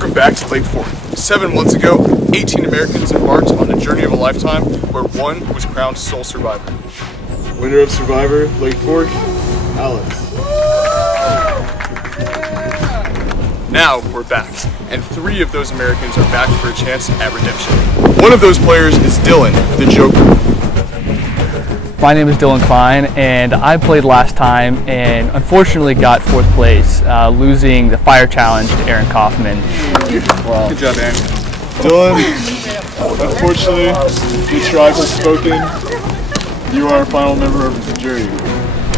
Welcome back to Lake Fork. 7 months ago, 18 Americans embarked on a journey of a lifetime where one was crowned sole survivor. Winner of Survivor, Lake Fork, Alex. Now we're back, and 3 of those Americans are back for a chance at redemption. One of those players is Dylan, the Joker. My name is Dylan Klein, and I played last time and unfortunately got 4th place, losing the fire challenge to Aaron Kaufman. Wow. Good job, Aaron. Dylan, unfortunately, the tribe has spoken. You are a final member of the jury.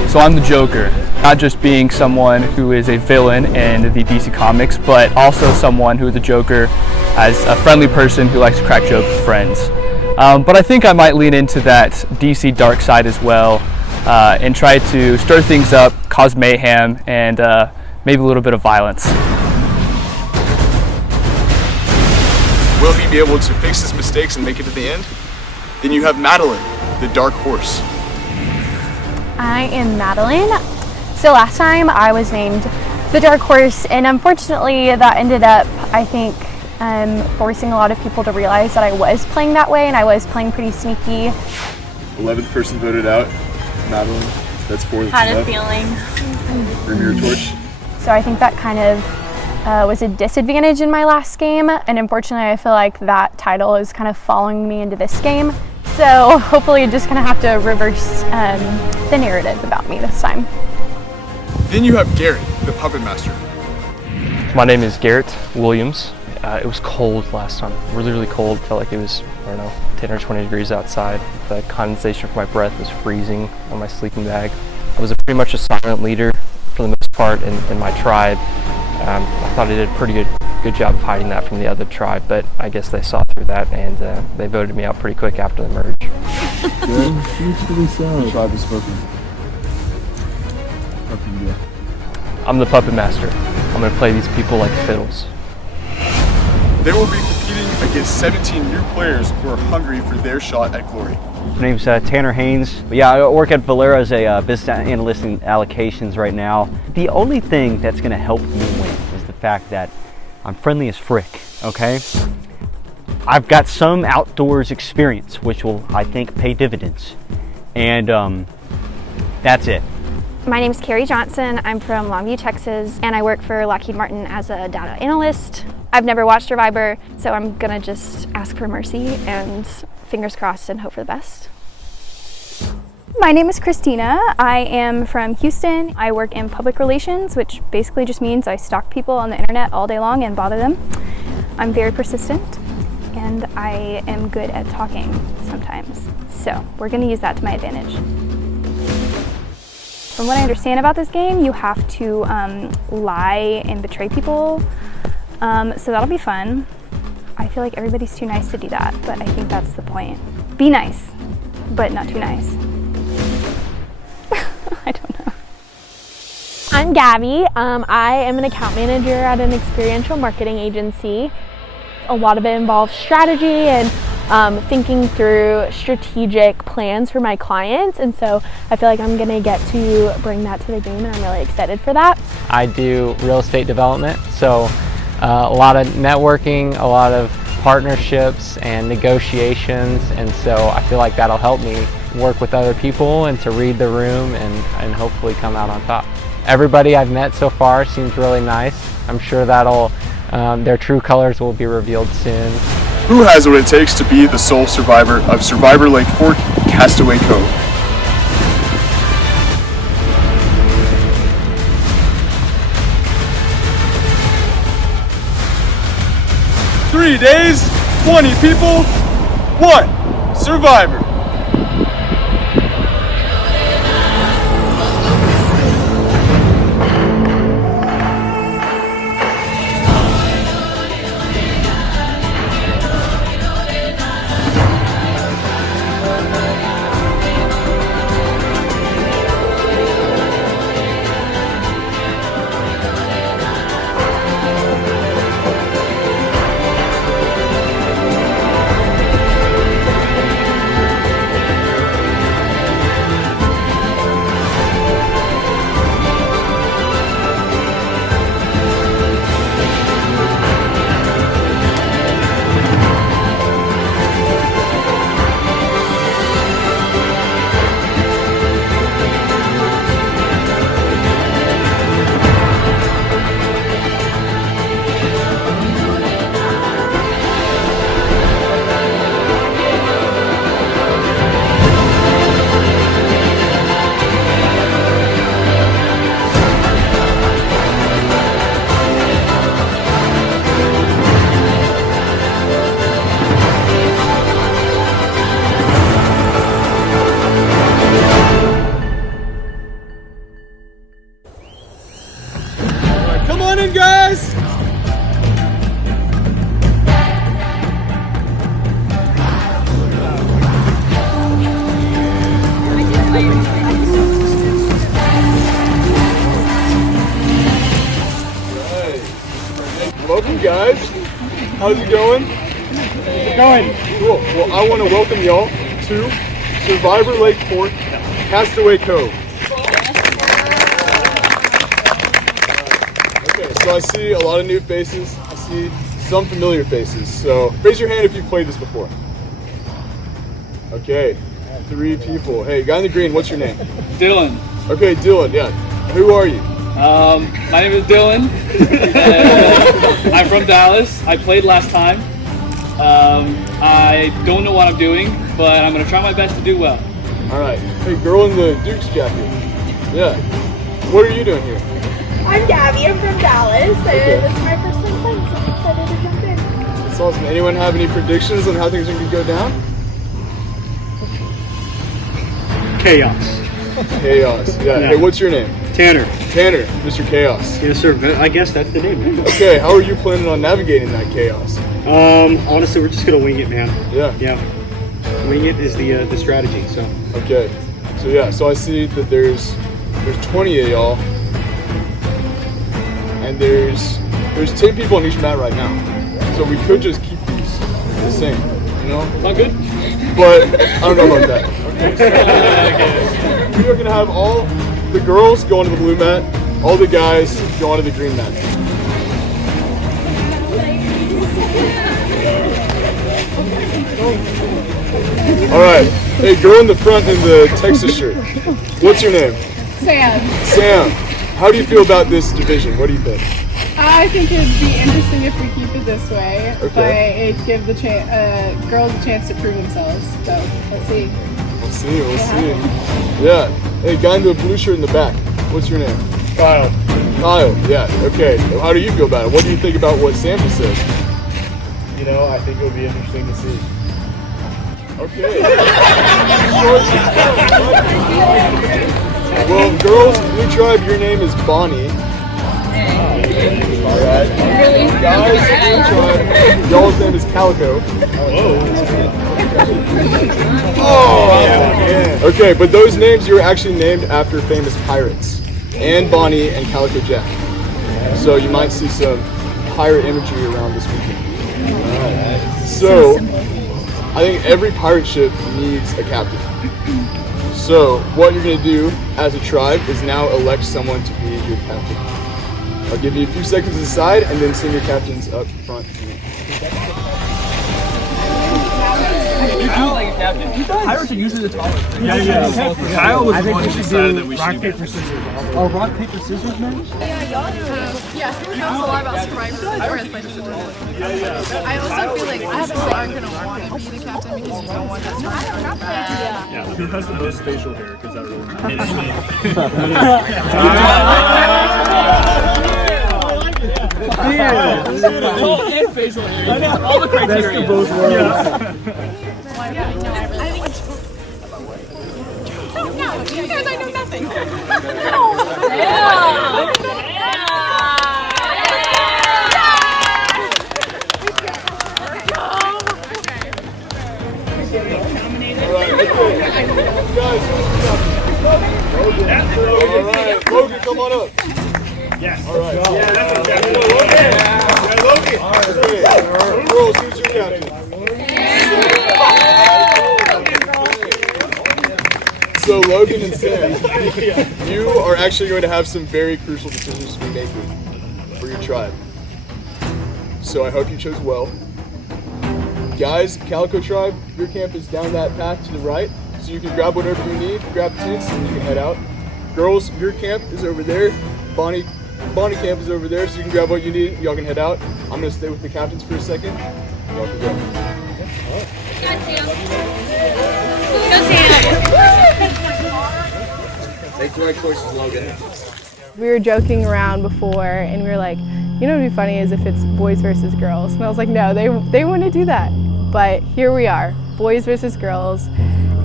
So I'm the Joker, not just being someone who is a villain in the DC Comics, but also someone who is a Joker as a friendly person who likes to crack jokes with friends. But I think I might lean into that DC dark side as well and try to stir things up, cause mayhem, and maybe a little bit of violence. Will he be able to fix his mistakes and make it to the end? Then you have Madeline, the dark horse. I am Madeline. So last time I was named the dark horse, and unfortunately that ended up, I think, forcing a lot of people to realize that I was playing that way, and I was playing pretty sneaky. 11th person voted out, Madeline. That's 4. Had a feeling. Bring your torch. So I think that kind of was a disadvantage in my last game, and unfortunately I feel like that title is kind of following me into this game. So hopefully I just kind of have to reverse the narrative about me this time. Then you have Garrett, the puppet master. My name is Garrett Williams. It was cold last time, really cold. Felt like it was, I don't know, 10 or 20 degrees outside. The condensation from my breath was freezing on my sleeping bag. I was pretty much a silent leader for the most part in my tribe. I thought I did a pretty good job of hiding that from the other tribe, but I guess they saw through that and they voted me out pretty quick after the merge. Good. Beautifully so. Tribe has spoken. I'm the puppet master. I'm going to play these people like fiddles. They will be competing against 17 new players who are hungry for their shot at glory. My name's Tanner Haynes. Yeah, I work at Valera as a business analyst in allocations right now. The only thing that's going to help me win is the fact that I'm friendly as frick, okay? I've got some outdoors experience, which will, I think, pay dividends. And that's it. My name's Carrie Johnson. I'm from Longview, Texas, and I work for Lockheed Martin as a data analyst. I've never watched Survivor, so I'm gonna just ask for mercy and fingers crossed and hope for the best. My name is Christina. I am from Houston. I work in public relations, which basically just means I stalk people on the internet all day long and bother them. I'm very persistent, and I am good at talking sometimes. So we're gonna use that to my advantage. From what I understand about this game, you have to lie and betray people. So that'll be fun. I feel like everybody's too nice to do that, but I think that's the point. Be nice, but not too nice. I don't know. I'm Gabby. I am an account manager at an experiential marketing agency. A lot of it involves strategy and thinking through strategic plans for my clients, and so I feel like I'm gonna get to bring that to the game, and I'm really excited for that. I do real estate development, so a lot of networking, a lot of partnerships and negotiations, and so I feel like that'll help me work with other people and to read the room and hopefully come out on top. Everybody I've met so far seems really nice. I'm sure that'll their true colors will be revealed soon. Who has what it takes to be the sole survivor of Survivor Lake Fork, Castaway Cove? "3 days, 20 people, 1 survivor." on in, guys! Welcome, guys. How's it going? Cool. Well, I want to welcome y'all to Survivor Lake Port, Castaway Cove. Okay, so I see a lot of new faces. I see some familiar faces. So raise your hand if you've played this before. Okay, 3 people. Hey, guy in the green, what's your name? Dylan. Okay, Dylan, yeah. Who are you? My name is Dylan. I'm from Dallas. I played last time. I don't know what I'm doing, but I'm going to try my best to do well. All right. Hey, girl in the Duke's jacket. Yeah. What are you doing here? I'm Gabby. I'm from Dallas, and this is my first time playing, so I'm excited to jump in. That's awesome. Anyone have any predictions on how things are going to go down? Chaos. Chaos. Yeah. Hey, what's your name? Tanner. Tanner, Mr. Chaos. Yes, sir. I guess that's the name. Okay, how are you planning on navigating that chaos? Honestly, we're just gonna wing it, man. Yeah. Yeah. Wing it is the strategy. So. Okay. So yeah. So I see that there's 20 of y'all, and there's 10 people on each mat right now. So we could just keep these the same. You know? Not good. But I don't know about that. Okay. So we are gonna have all the girls go onto the blue mat, all the guys go onto the green mat. All right. Hey, girl in the front in the Texas shirt. What's your name? Sam. Sam. How do you feel about this division? What do you think? I think it'd be interesting if we keep it this way, Okay. but it'd give the girls a chance to prove themselves. So let's see. We'll see. Yeah. Hey, guy in the blue shirt in the back. What's your name? Kyle. Kyle. Yeah. Okay. How do you feel about it? What do you think about what Sam just said? You know, I think it would be interesting to see. Okay. Well, girls, Blue Tribe, your name is Bonnie. All right. Guys, Blue Tribe, y'all's name is Calico. Oh, man. Okay, but those names you were actually named after famous pirates, and Bonnie and Calico Jack. So you might see some pirate imagery around this weekend. All right. So I think every pirate ship needs a captain. So what you're going to do as a tribe is now elect someone to be your captain. I'll give you a few seconds to decide, and then send your captains up front to me. Kyle like a captain. Pirates are usually the tallest. Yeah. Kyle was I the think one we who should decided do that we should rock, do paper, scissors. Oh, rock, paper, scissors, man? Yeah, who knows a lot about Survivor? I also feel like people aren't going to want to be the captain because you don't want that to turn bad. Yeah, who has the most facial hair? Because that really tall and facial hair. All the criteria. Best of both worlds. No, you guys, I know nothing. Alright, Logan, come on up. Yes. Alright. Yeah, that's a captain. Logan. Alright. Girls, who's your captain? So Logan and Sam, you are actually going to have some very crucial decisions to be making for your tribe. So I hope you chose well. Guys, Calico Tribe, your camp is down that path to the right, so you can grab whatever you need, grab tents, and you can head out. Girls, your camp is over there. Bonnie camp is over there, so you can grab what you need. Y'all can head out. I'm gonna stay with the captains for a second. Y'all can go. Make the right choices, Logan. We were joking around before, and we were like, you know what would be funny is if it's boys versus girls. And I was like, no, they wouldn't do that. But here we are, boys versus girls,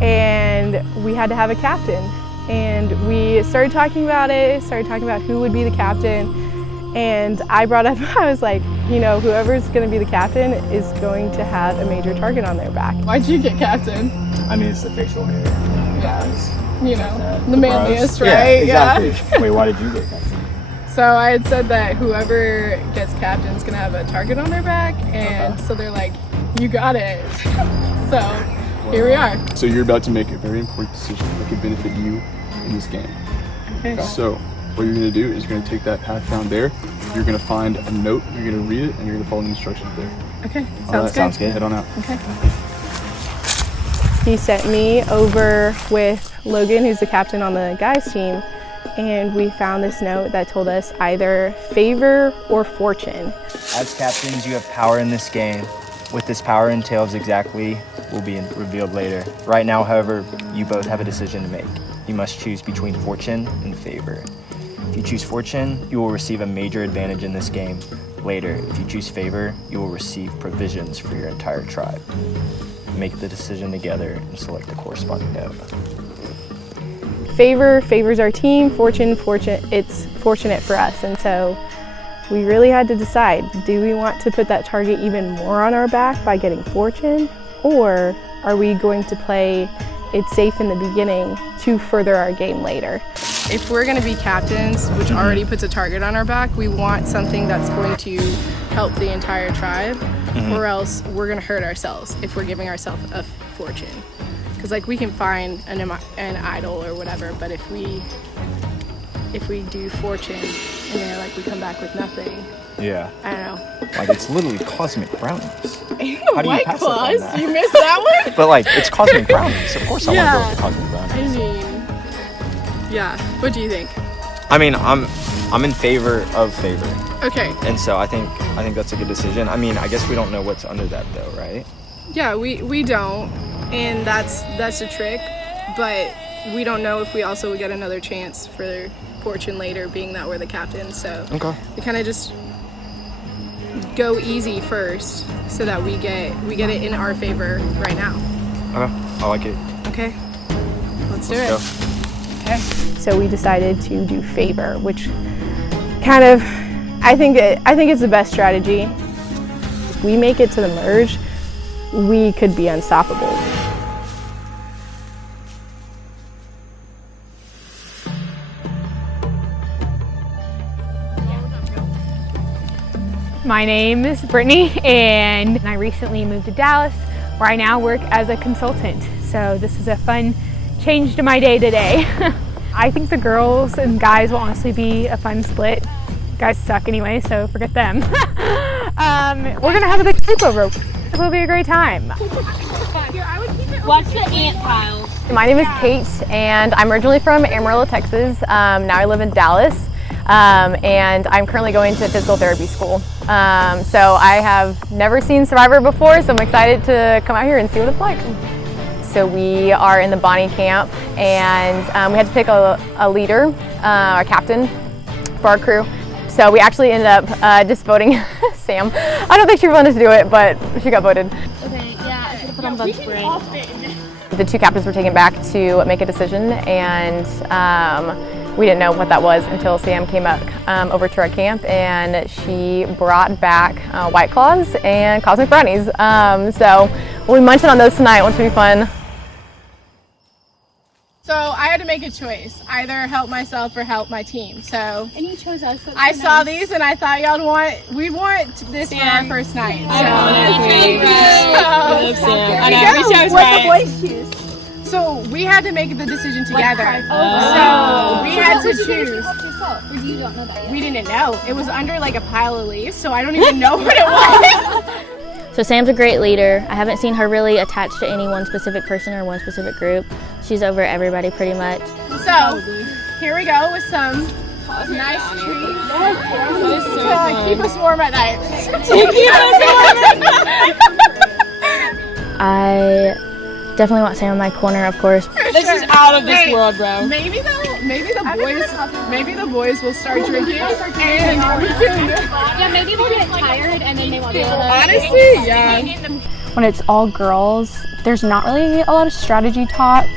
and we had to have a captain. And we started talking about it, started talking about who would be the captain, And I brought up, I was like, you know, whoever's going to be the captain is going to have a major target on their back. Why'd you get captain? I mean, it's the facial hair. Yeah. You know, the manliest, right? Yeah, exactly. Wait, why did you get captain? So I had said that whoever gets captain is going to have a target on their back. And so they're like, you got it. So here we are. So you're about to make a very important decision that could benefit you in this game. Okay. So what you're going to do is you're going to take that path down there. You're going to find a note, you're going to read it, and you're going to follow the instructions there. Okay, Sounds good. Head on out. Okay. He sent me over with Logan, who's the captain on the guys team, and we found this note that told us either favor or fortune. As captains, you have power in this game. What this power entails exactly will be revealed later. Right now, however, you both have a decision to make. You must choose between fortune and favor. If you choose fortune, you will receive a major advantage in this game. Later, if you choose favor, you will receive provisions for your entire tribe. Make the decision together and select the corresponding note. Favor favors our team, fortune, it's fortunate for us. And so we really had to decide, do we want to put that target even more on our back by getting fortune, or are we going to play it safe in the beginning to further our game later? If we're going to be captains, which already puts a target on our back, we want something that's going to help the entire tribe, or else we're going to hurt ourselves if we're giving ourselves a fortune. Because like we can find an idol or whatever, but if we do fortune and then like we come back with nothing, Yeah. I don't know. Like it's literally cosmic brownies. How do you White pass up on Claws? that? You missed that one? But like, it's cosmic brownies. Of course I want to go with the cosmic brownies. I mean, yeah. What do you think? I mean, I'm in favor of favor. Okay. And so I think that's a good decision. I mean, I guess we don't know what's under that though, right? Yeah, we don't, and that's the trick. But we don't know if we also would get another chance for fortune later, being that we're the captain. So we kind of just go easy first, so that we get it in our favor right now. Okay, I like it. Okay, let's do it. Go. Okay. So we decided to do favor, which kind of, I think it's the best strategy. If we make it to the merge, we could be unstoppable. My name is Brittany, and I recently moved to Dallas, where I now work as a consultant. So this is a fun change to my day today. I think the girls and guys will honestly be a fun split. Guys suck anyway, so forget them. We're gonna have a big sleepover. It will be a great time. Watch the ant piles. My name is Kate, and I'm originally from Amarillo, Texas. Now I live in Dallas, and I'm currently going to physical therapy school. So I have never seen Survivor before, so I'm excited to come out here and see what it's like. So we are in the Bonnie camp, and we had to pick a leader, a captain for our crew. So we actually ended up just voting Sam. I don't think she wanted to do it, but she got voted. Okay, yeah, I should have put on bug spray. The two captains were taken back to make a decision, and we didn't know what that was until Sam came back over to our camp, and she brought back White Claws and Cosmic Brownies. So we'll be munching on those tonight, which will be fun. So I had to make a choice, either help myself or help my team. So And you chose us. That's I so saw nice. these and I thought we'd want this for our first night. I know, we chose what the right. boys choose. So we had to make the decision together. Oh. So we had to What did you choose. help yourself? Or you don't know that yet? We didn't know. It was under like a pile of leaves, so I don't even know what it was. So Sam's a great leader. I haven't seen her really attached to any one specific person or one specific group. She's over everybody pretty much. So here we go with some nice treats to keep us warm at night. I definitely want Sam in my corner, of course. This is out of this world, bro. Maybe the boys will start drinking and we can. Yeah, maybe they'll get tired and then they won't be able to. Honestly, yeah. When it's all girls, there's not really a lot of strategy talk.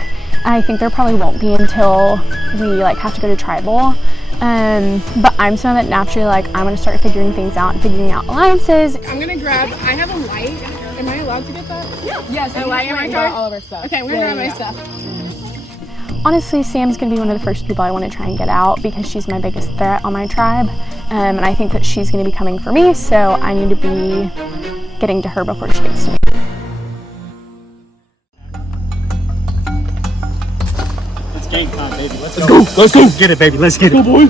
I think there probably won't be until we have to go to tribal. But I'm someone that naturally, like, I'm gonna start figuring things out and figuring out alliances. I'm gonna grab, I have a light. Am I allowed to get that? Yeah. Yes, a light in my car. All of our stuff. Okay, we're gonna grab my stuff. Honestly, Sam's gonna be one of the first people I want to try and get out because she's my biggest threat on my tribe. And I think that she's gonna be coming for me, so I need to be getting to her before she gets to me. It's game time, baby. Let's go. Let's go. Get it, baby. Let's get it. Go, boy.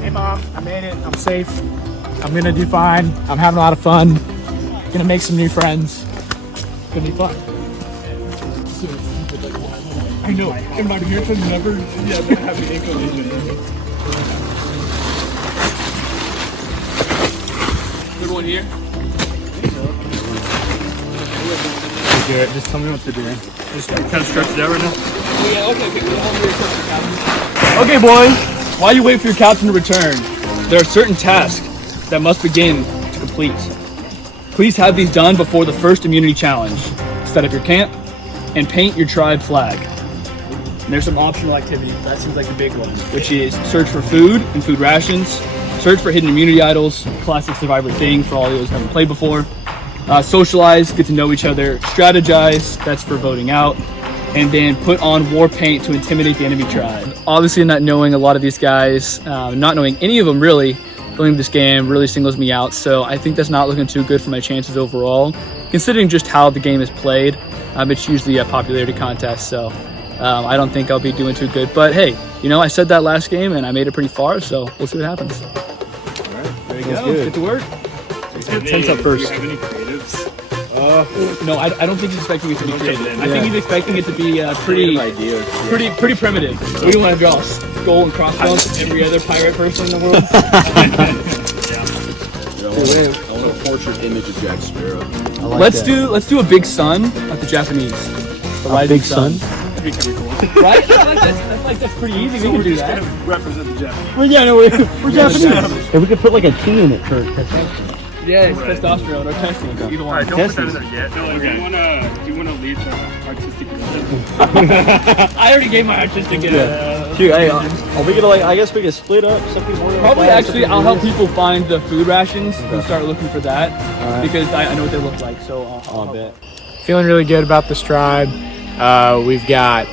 Hey, Mom. I made it. I'm safe. I'm gonna do fine. I'm having a lot of fun. Gonna make some new friends. It's gonna be fun. I know. And my parents have never have the inclination. Good one here. Garrett, just tell me what to do. Just kind of stretch it out right now. Oh yeah, okay. Okay, boys. While you wait for your captain to return, there are certain tasks that must begin to complete. Please have these done before the first immunity challenge. Set up your camp and paint your tribe flag. And there's some optional activities, but that seems like the big one, which is search for food and food rations, search for hidden immunity idols, classic Survivor thing for all of those who haven't played before. Socialize, get to know each other, strategize, that's for voting out, and then put on war paint to intimidate the enemy tribe. Obviously not knowing a lot of these guys, not knowing any of them really, going this game really singles me out, so I think that's not looking too good for my chances overall. Considering just how the game is played, it's usually a popularity contest, so I don't think I'll be doing too good. But hey, you know, I said that last game and I made it pretty far, so we'll see what happens. All right, there you go. Get to work. Tense up first. Do you have any creatives? No, I don't think he's expecting it to be creative. I think he's expecting it to be pretty primitive. We don't want to draw skull and crossbones every other pirate person in the world. I want a portrait image of Jack Sparrow. Let's do a big sun like the Japanese. The rising big sun? That'd be pretty cool. Right? That's pretty easy. We can do that. Represent the Japanese. We're Japanese. And we could put like a T in it for Yeah, it's testosterone or testing. Either one. Alright, don't put that in there yet. No, do you wanna lead the artistic I already gave my artistic Dude, hey, are we gonna I guess we can split up some people? Probably actually I'll help people find the food rations and start looking for that because I know what they look like, so I'll bet. Feeling really good about this tribe. We've got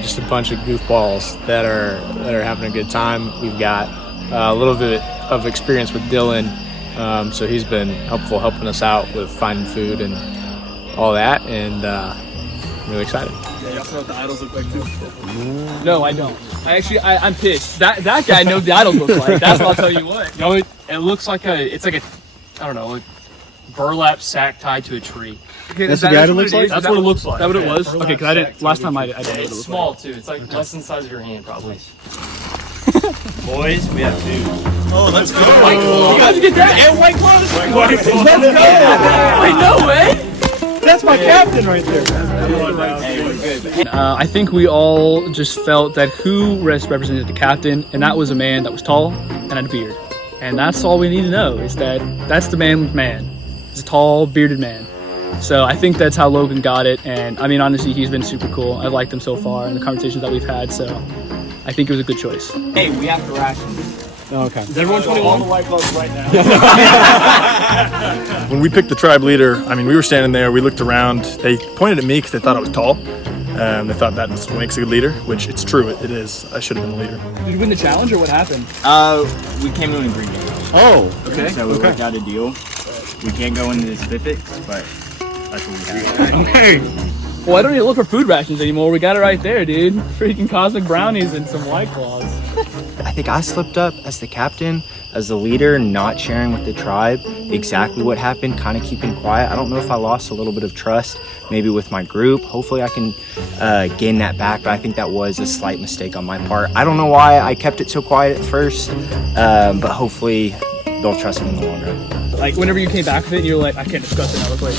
just a bunch of goofballs that are having a good time. We've got a little bit of experience with Dylan, so he's been helping us out with finding food and all that, and I'm really excited. Yeah, you also know what the idols look like too. No, I don't. I'm pissed. That guy knows what the idols look like. That's what I'll tell you what. No, it looks like it's like a, I don't know, like burlap sack tied to a tree. Okay, that's the guy that looks like? That's what it looks like. Is that what it was? Okay, because I didn't. Last time I didn't know what it It's looked small like. too. It's like less than the size of your hand, probably. Boys, we have food. Oh, let's go! You guys get that? And white clothes. Let's go! Wait, no way! That's my captain right there. I think we all just felt that who represented the captain, and that was a man that was tall and had a beard. And that's all we need to know, is that that's the man. He's a tall, bearded man. So I think that's how Logan got it, and I mean, honestly, he's been super cool. I've liked him so far in the conversations that we've had, so I think it was a good choice. Hey, we have to ration. Okay. Is everyone 21? The white gloves right now. When we picked the tribe leader, I mean, we were standing there, we looked around, they pointed at me because they thought I was tall. They thought that makes a good leader, which it's true, it is. I should have been the leader. Did you win the challenge, or what happened? We came in agreement. Oh, okay. So we worked out a deal. We can't go into the specifics, but that's what we have. Okay. Well, I don't need to look for food rations anymore. We got it right there, dude. Freaking cosmic brownies and some White Claws. I think I slipped up as the captain, as the leader, not sharing with the tribe exactly what happened, kind of keeping quiet. I don't know if I lost a little bit of trust, maybe with my group. Hopefully I can gain that back, but I think that was a slight mistake on my part. I don't know why I kept it so quiet at first, but hopefully they'll trust me in the long run. Like, whenever you came back with it, you were like, I can't discuss it. I was like,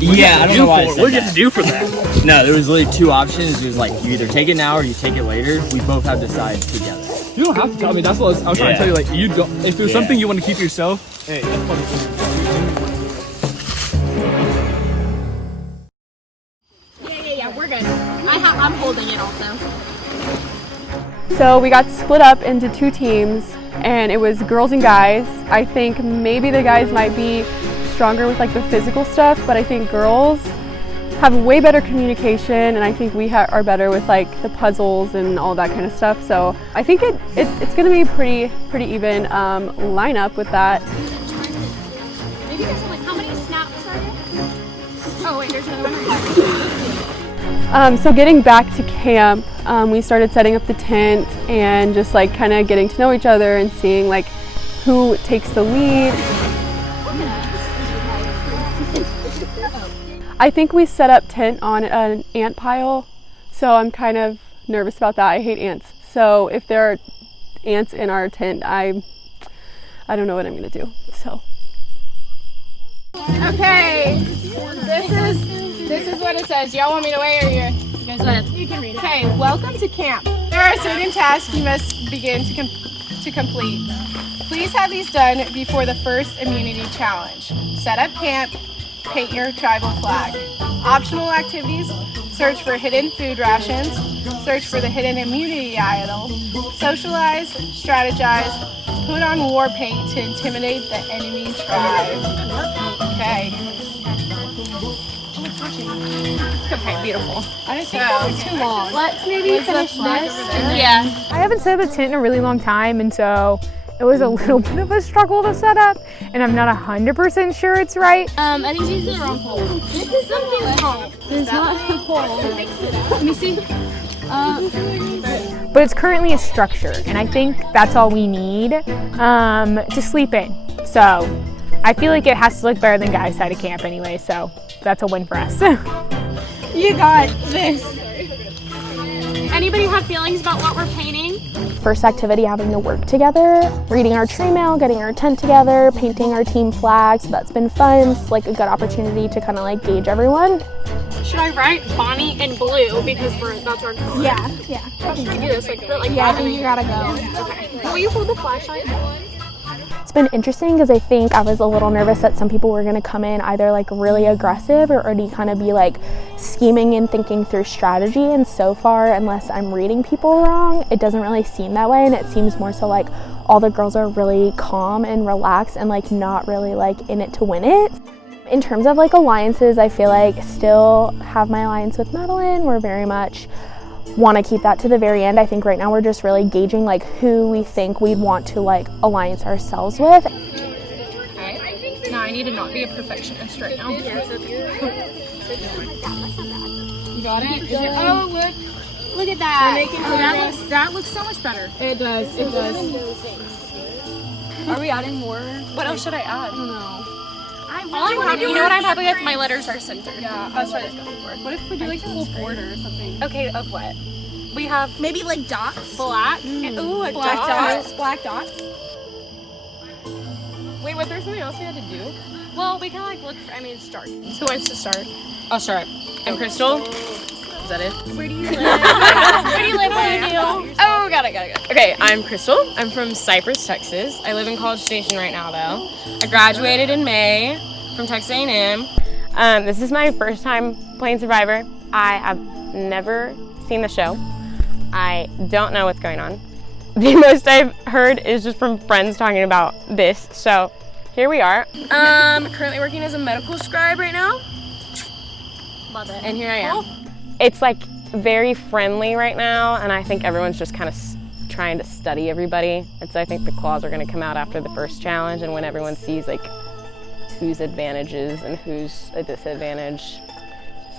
Yeah, I don't know why I said what do you have that. to do for that? No, there was literally two options. It was like, you either take it now or you take it later. We both have to decide together. You don't have to tell me. That's what I was trying to tell you. Like, you don't. If there's something you want to keep to yourself, hey, that's funny. Yeah, we're good. I'm holding it also. So we got split up into 2 teams, and it was girls and guys. I think maybe the guys might be stronger with like the physical stuff, but I think girls have way better communication, and I think we are better with like the puzzles and all that kind of stuff. So I think it's going to be pretty even lineup with that. Maybe there's like, how many snaps are there? Oh wait, there's another one. So getting back to camp, we started setting up the tent and just like kind of getting to know each other and seeing like who takes the lead. I think we set up tent on an ant pile, so I'm kind of nervous about that. I hate ants. So if there are ants in our tent, I don't know what I'm gonna do. So. Okay, this is what it says. Y'all want me to wait or you guys? You can read it. Okay, welcome to camp. There are certain tasks you must begin to complete. Please have these done before the first immunity challenge. Set up camp. Paint your tribal flag. Optional activities: search for hidden food rations, search for the hidden immunity idol, socialize, strategize, put on war paint to intimidate the enemy tribe. Okay. Okay, beautiful. I think that was too long. Let's maybe finish this. Yeah. I haven't set up a tent in a really long time, and so it was a little bit of a struggle to set up, and I'm not 100% sure it's right. I think these are the wrong pole. Something's wrong. It's not a pole. Let me see. But it's currently a structure, and I think that's all we need to sleep in. So I feel like it has to look better than guys' side of camp anyway, so that's a win for us. You got this. Anybody have feelings about what we're painting? First activity, having to work together, reading our tree mail, getting our tent together, painting our team flag, so that's been fun. It's like a good opportunity to kind of like gauge everyone. Should I write Bonnie in blue because that's our color? Yeah. How should I do this? Like Yeah, I think you gotta go. Okay. Will you hold the flashlight? It's been interesting because I think I was a little nervous that some people were going to come in either like really aggressive or already kind of be like scheming and thinking through strategy, and so far, unless I'm reading people wrong, it doesn't really seem that way, and it seems more so like all the girls are really calm and relaxed and like not really like in it to win it. In terms of like alliances, I feel like still have my alliance with Madeline. We're very much want to keep that to the very end. I think right now we're just really gauging like who we think we'd want to like alliance ourselves with. Okay. Now I need to not be a perfectionist right now. Yeah, it's okay. You got it? Oh, look at that. That looks so much better. It does. Are we adding more? What else should I add? I don't know. You know what I'm happy with? My letters are centered. Yeah, that's what I was going for. What if we do like a little border or something? Okay, of what? We have Maybe like dots. black. Ooh, black dots. Black dots. Wait, was there something else we had to do? Well, we can like look for, it's dark. Who wants to start? I'll start. I'm Crystal. Is that it? Where do you live? Where do you live? What do you do? Oh, got it. Okay, I'm Crystal. I'm from Cypress, Texas. I live in College Station right now, though. I graduated in May from Texas A&M. This is my first time playing Survivor. I have never seen the show. I don't know what's going on. The most I've heard is just from friends talking about this. So here we are. Currently working as a medical scribe right now. Love it. And here I am. It's like very friendly right now, and I think everyone's just kind of trying to study everybody. And so I think the claws are going to come out after the first challenge, and when everyone sees like whose advantages and who's a disadvantage.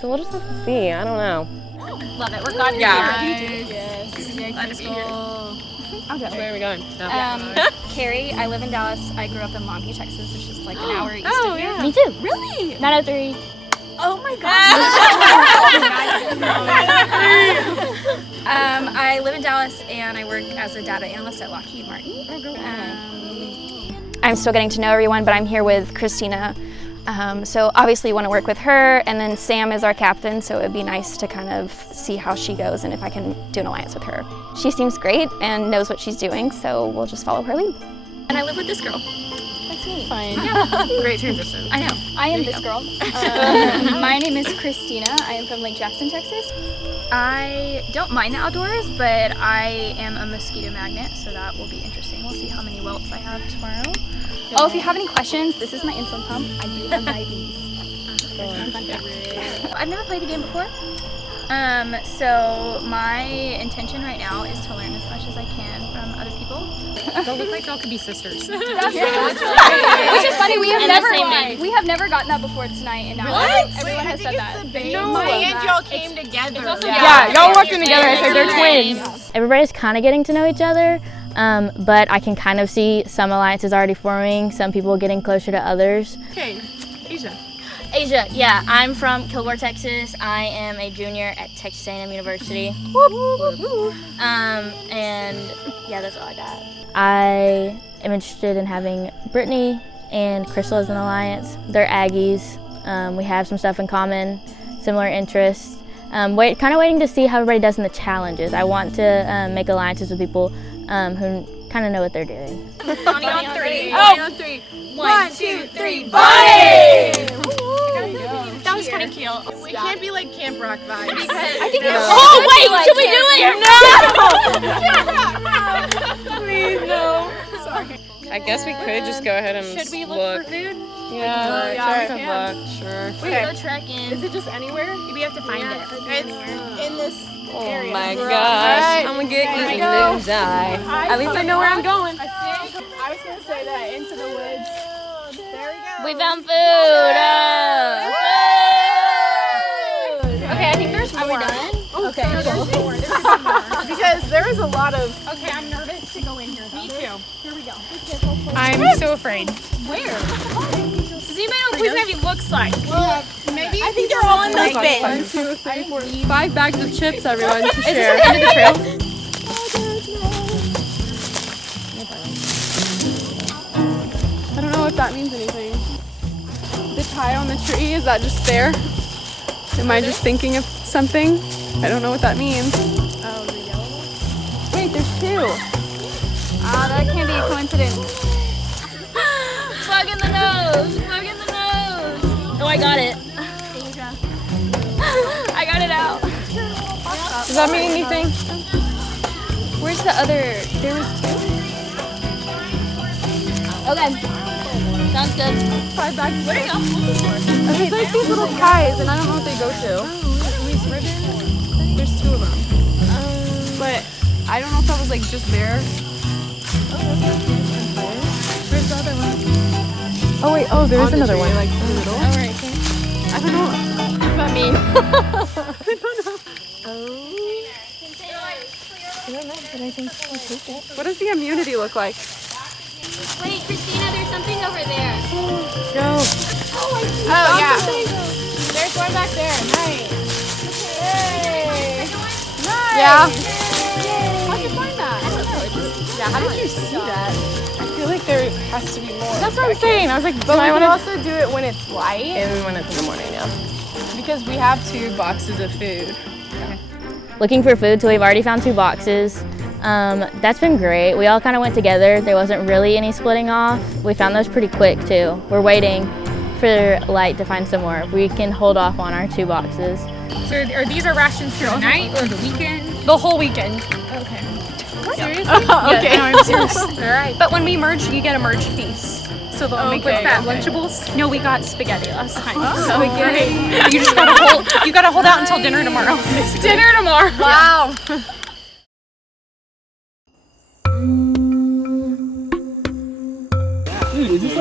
So we'll just have to see. I don't know. Love it. We're glad to be here. Yes. Glad to be here. Okay. Where are we going? Carrie, I live in Dallas. I grew up in Longview, Texas, which is like an hour east of here. Me too. Really? 903. Oh my god. I live in Dallas and I work as a data analyst at Lockheed Martin. I'm still getting to know everyone, but I'm here with Christina. So obviously you want to work with her, and then Sam is our captain, so it'd be nice to kind of see how she goes and if I can do an alliance with her. She seems great and knows what she's doing, so we'll just follow her lead. And I live with this girl. That's me. fun. Yeah. Great transition. I know. I am this girl. My name is Christina. I am from Lake Jackson, Texas. I don't mind the outdoors, but I am a mosquito magnet, so that will be interesting. We'll see how many welts I have tomorrow. Oh, if you have any questions, this is my insulin pump. I do have diabetes. I've never played the game before. So my intention right now is to learn as much as I can from other people. They'll look like y'all could be sisters. Which is funny. We have never gotten that before tonight, and now everyone has said that. No, and y'all came together. Yeah, y'all walked in together. I said they're twins. Everybody's kind of getting to know each other, but I can kind of see some alliances already forming, some people getting closer to others. Okay, Asia. Asia, yeah, I'm from Kilgore, Texas. I am a junior at Texas A&M University. And yeah, that's all I got. I am interested in having Brittany and Crystal as an alliance. They're Aggies. We have some stuff in common, similar interests. Kind of waiting to see how everybody does in the challenges. I want to make alliances with people who kind of know what they're doing. Bonnie on three. Bonnie on three. 1, 2, 3, Bonnie! That was kind of cute. We can't be like Camp Rock vibes. Because I think should we do it? No! Please, no. Sorry. I guess we could just go ahead and Should we look for food? Yeah, look, sure. We can go trekking. Is it just anywhere? We have to find it. It's in this area. Oh my gosh. I'm gonna get eaten lose eye. At least I know where I'm going. I was going to say that, into the woods. There we go. We found food! Okay, I think there's more. Are we done? Okay, There's more. Because there is a lot of... Okay, I'm nervous to go in here. Me too. Here we go. I'm so afraid. Where? Does anybody know what Poison Ivy looks like? Well, maybe I think they're all in those bins. 1, 2, 3, 4, 5 bags of chips, everyone, to Is share. this the end of the trail? I don't know if that means anything. The tie on the tree, is that just there? Am I just thinking of something? I don't know what that means. Oh, the yellow one? Wait, there's 2. Ah, that can't be a coincidence. Plug in the nose! Plug in the nose! Oh, I got it. I got it out. Does that mean anything? Where's the other? There was 2? Okay. Sounds good. 5 bags. What are y'all looking for? There's like these little ties, and I don't know what they go to. These ribbons? There's 2 of them. But I don't know if that was like just there. Where's the other one? Oh wait, oh, there's another one. Like in the middle. All right. Okay. I don't know. What does that mean? I don't know. I don't know, but I think I'll take it. What does the immunity look like? Wait, Christina, there's something over there. Go. Oh, yeah. There's one back there. Nice. Hey. Nice. Yeah. How'd you find that? I don't know. Yeah, how did you see that? I feel like there has to be more. That's what I'm saying. I was like, but I we wanna- can also do it when it's light. And when it's in the morning, yeah. Because we have 2 boxes of food. Looking for food, so we've already found 2 boxes. That's been great. We all kind of went together. There wasn't really any splitting off. We found those pretty quick too. We're waiting for light to find some more. We can hold off on our 2 boxes. So are these are rations for the night or the weekend? The whole weekend. Okay. Seriously? Okay. Yeah, no, I'm serious. All right. But when we merge, you get a merge feast. So they'll make us that Lunchables. No, we got spaghetti last time. So you just gotta hold out until dinner tomorrow. Dinner tomorrow. Wow. Dude, is this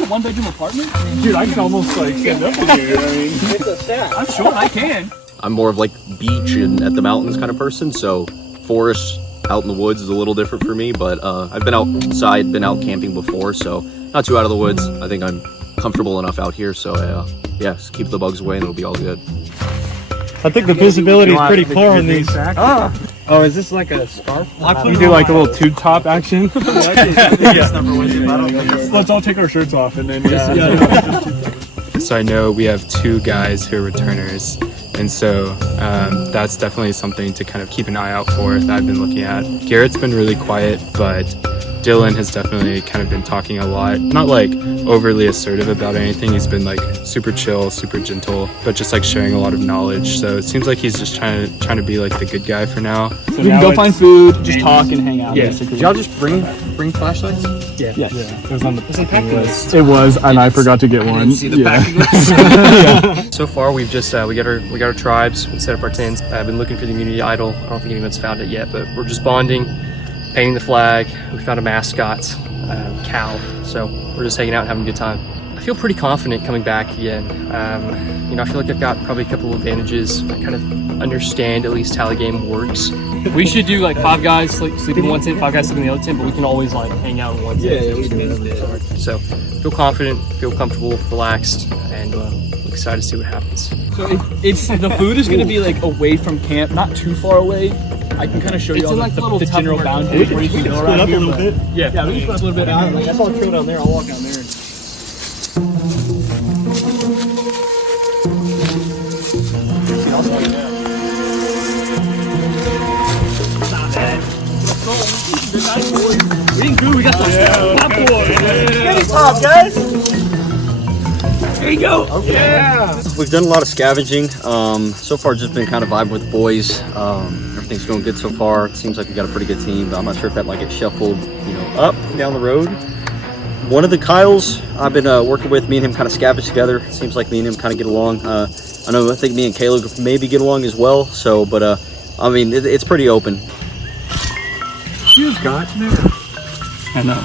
a 1-bedroom apartment? Dude, I can almost like stand up in here. I mean, it's a shack. I'm sure I can. I'm more of like beach and at the mountains kind of person, so forest out in the woods is a little different for me, but I've been outside, been out camping before, so not too out of the woods. I think I'm comfortable enough out here, so yeah, just keep the bugs away and it'll be all good. I think the visibility is pretty poor on these. Oh, is this like a scarf? You do like a little tube top action. Let's all take our shirts off and then So I know we have 2 guys who are returners, and so that's definitely something to kind of keep an eye out for that I've been looking at. Garrett's been really quiet, but Dylan has definitely kind of been talking a lot, not like overly assertive about anything. He's been like super chill, super gentle, but just like sharing a lot of knowledge. So it seems like he's just trying to be like the good guy for now. So we can go find food, just talk and hang out. Yeah. Basically. Did y'all just bring flashlights? Yeah. Yes. Yeah. It was on the packing list. It was, and I forgot to get one. See the packing list. So far, we've just we got our tribes. We set up our tents. I've been looking for the immunity idol. I don't think anyone's found it yet, but we're just bonding, painting the flag. We found a mascot, cow. So we're just hanging out and having a good time. I feel pretty confident coming back again. You know, I feel like I've got probably a couple of advantages. I kind of understand at least how the game works. We should do like 5 guys sleep in one tent, 5 guys sleep in the other tent, but we can always like hang out in one tent. Yeah, we can do that. So feel confident, feel comfortable, relaxed, and excited to see what happens. So it's the food is going to be like away from camp, not too far away. I can kind of show you all like the general boundaries where you can go around up a here. little bit. Yeah, we can split up a little bit. I saw a trail down there. I'll walk down there. We didn't go. We got some popcorn. Get it, pop, guys. There you go. Yeah. We've done a lot of scavenging. So far, just been kind of vibing with the boys. Everything's going good so far. It seems like we got a pretty good team, but I'm not sure if that might get shuffled, you know, up and down the road. One of the Kyles I've been working with, me and him kind of scavenge together. It seems like me and him kind of get along. I think me and Caleb maybe get along as well. So, but I mean, it's pretty open. You've got there. I know.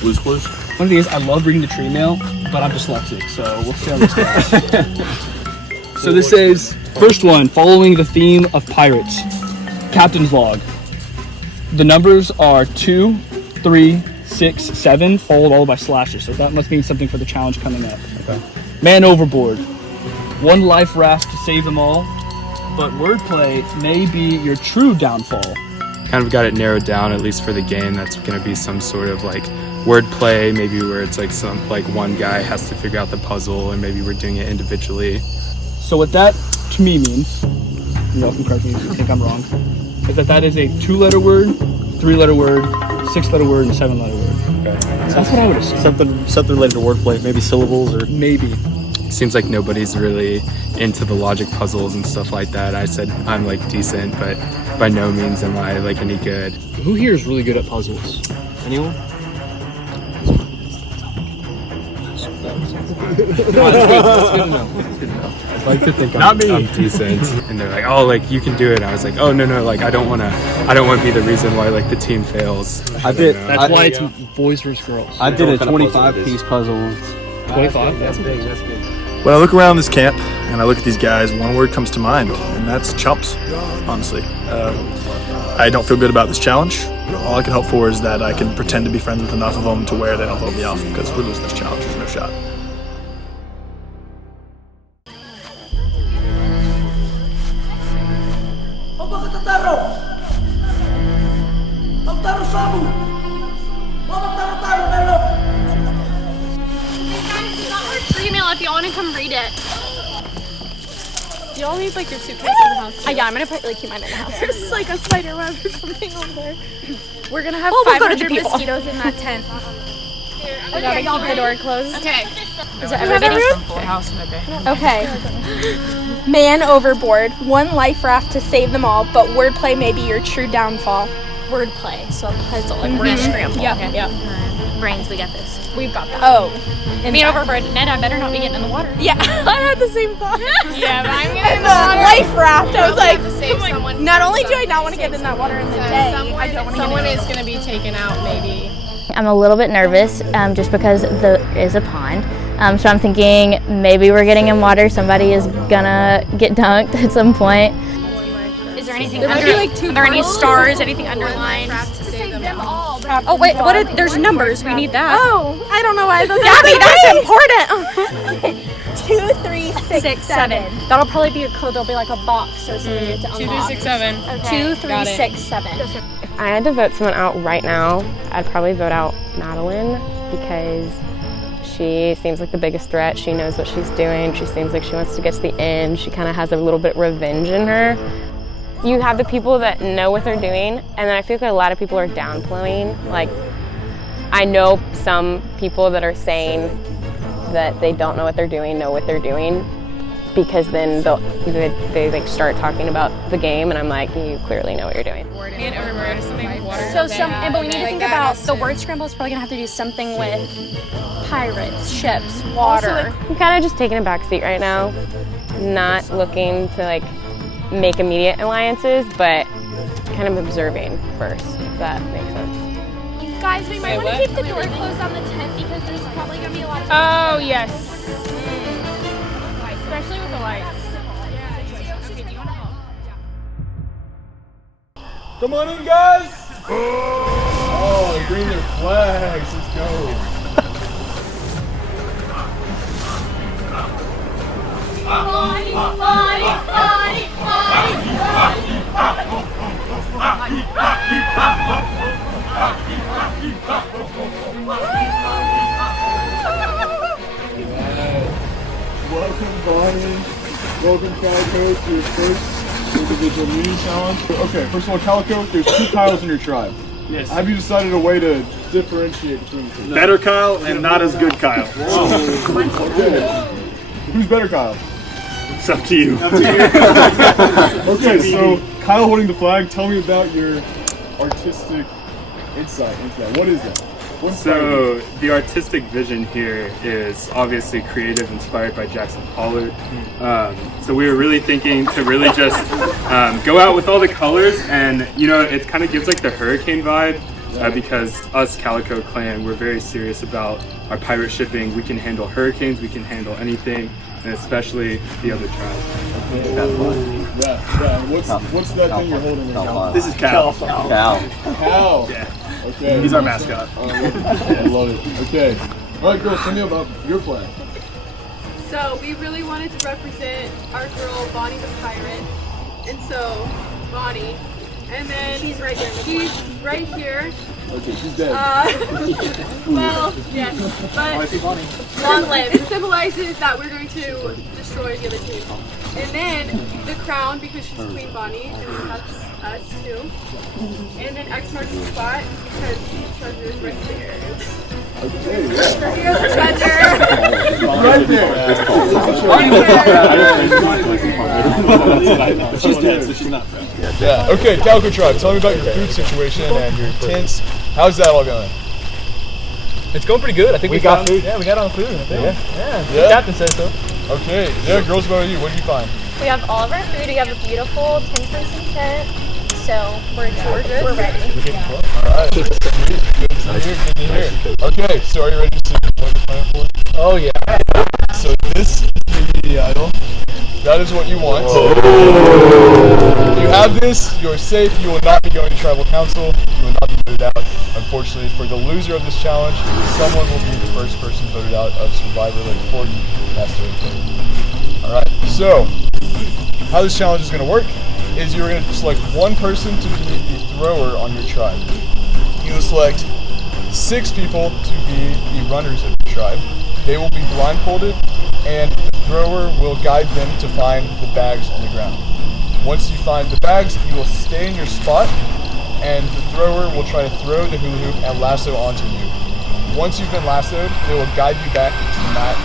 Blues Clues. One thing is, I love reading the tree mail, but I'm dyslexic, so we'll see how this goes. So this says, first one, following the theme of pirates. Captain's log. The numbers are 2, 3, 6, 7, followed all by slashes. So that must mean something for the challenge coming up. Okay. Man overboard. 1 life raft to save them all, but wordplay may be your true downfall. Kind of got it narrowed down, at least for the game. That's going to be some sort of like wordplay, maybe where it's like one guy has to figure out the puzzle, and maybe we're doing it individually. So what that to me means, you all can correct me if you think I'm wrong, is that is a 2-letter word, 3-letter word, 6-letter word, and 7-letter word. Okay. So that's what I would assume. Something related to wordplay, maybe syllables or maybe. Seems like nobody's really into the logic puzzles and stuff like that. I said I'm like decent, but by no means am I like any good. Who here is really good at puzzles? Anyone? That's good to know. I like to think I'm decent, and they're like, "Oh, like you can do it." And I was like, "Oh no, like I don't want to be the reason why like the team fails." That's why it's boys versus girls. I did a 25-piece puzzle once. 25? That's big. That's big. When I look around this camp and I look at these guys, one word comes to mind, and that's chumps, honestly. I don't feel good about this challenge. All I can hope for is that I can pretend to be friends with enough of them to where they don't vote me off, because we're losing this challenge. There's no shot. Email if you want to come read it. Do y'all need like your suitcase in the house? Yeah, I'm gonna put keep mine in the house. There's like a spider web or something over there. We're gonna have we'll go to 500 the people. mosquitoes in that tent. I gotta keep the door closed. Okay. Is it everybody? Okay. Man overboard. 1 life raft to save them all, but wordplay may be your true downfall. Wordplay, so puzzle, like we're gonna scramble. Yep. Okay. Yep. Brains, we got this. We've got that. Oh. Man overboard. Ned, I better not be getting in the water. Yeah, I had the same thought. Yeah, but I'm in the life raft. I was like, to save someone. not only do I not want to get in that water in the day, I don't want to Someone is going to be taken out, maybe. I'm a little bit nervous just because there is a pond. So I'm thinking maybe we're getting in water. Somebody is gonna get dunked at some point. Is there anything There might under? be, like, 2 are there any girls. stars? Anything underlined? save them all. Oh wait, there's numbers. We need that. Oh, I don't know why. Gabby, that's important. 2, 3, 6, 7. That'll probably be a code. There'll be like a box or something to unlock. 2, 3, 6, 7. Okay. 2, 3, 6, 7. If I had to vote someone out right now, I'd probably vote out Madeline because she seems like the biggest threat. She knows what she's doing. She seems like she wants to get to the end. She kind of has a little bit of revenge in her. you have the people that know what they're doing, and then I feel like a lot of people are downplaying. Like, I know some people that are saying that they don't know what they're doing, because then they like start talking about the game, and I'm like, you clearly know what you're doing. And Overboard is something with water. But we need to think about the word scramble is probably gonna have to do something with pirates, ships, water. I'm kind of just taking a back seat right now, not looking to like make immediate alliances, but kind of observing first, if that makes sense. Guys, we might want to keep the door closed on the tent because there's probably gonna be a lot of. Oh yes. Especially with the lights. Come on in, guys! Oh, they bring their flags. Let's go. Welcome, Bonnie. Welcome, Calico, to your first individual immunity challenge. Okay, first of all, Calico, there's 2 Kyles in your tribe. Yes. Have you decided a way to differentiate between the two? Better Kyle and not as good Kyle. Okay. Who's better, Kyle? It's up to you. Okay, so Kyle holding the flag, tell me about your artistic insight into that. What is that? So the artistic vision here is obviously creative, inspired by Jackson Pollard. So we were really thinking to really just go out with all the colors, and it kind of gives like the hurricane vibe, because us Calico Clan, we're very serious about our pirate shipping. We can handle hurricanes, we can handle anything, and especially the other tribes. Yeah. What's that thing you're holding right now? This is Cal. Cal. Yeah. Okay. He's our mascot. I love it. Okay. All right, girls, tell me about your flag. So we really wanted to represent our girl Bonnie the pirate, and so Bonnie, and then she's right here. Right here. Okay, she's dead. Well, yes, but long live. It symbolizes that we're going to destroy the other team. And then the crown, because she's Queen Bonnie, and that's us too. And then X marks the spot because the treasure is right there. Okay, Here's the treasure. Right there. She's dead, so she's not found. Yeah. Okay, Calico Tribe, tell me about your food situation and your tents. How's that all going? It's going pretty good. I think we got food. Yeah, we got on food. I think. Yeah. The captain said so. Okay. Yeah, girls, what about you? What did you find? We have all of our food. We have a beautiful 10-person tent. So we're gorgeous. We're ready. All right. Good to hear. Okay, so are you ready to see what you're planning for? Oh yeah. So this is your unity idol. That is what you want. If you have this, you are safe. You will not be going to tribal council. You will not be voted out. Unfortunately, for the loser of this challenge, someone will be the first person voted out of Survivor like 40 Castaway. Alright, so how this challenge is going to work is you're going to select one person to be the thrower on your tribe. You will select 6 people to be the runners of your tribe. They will be blindfolded, and the thrower will guide them to find the bags on the ground. Once you find the bags, you will stay in your spot, and the thrower will try to throw the hula hoop and lasso onto you. Once you've been lassoed, they will guide you back to the mat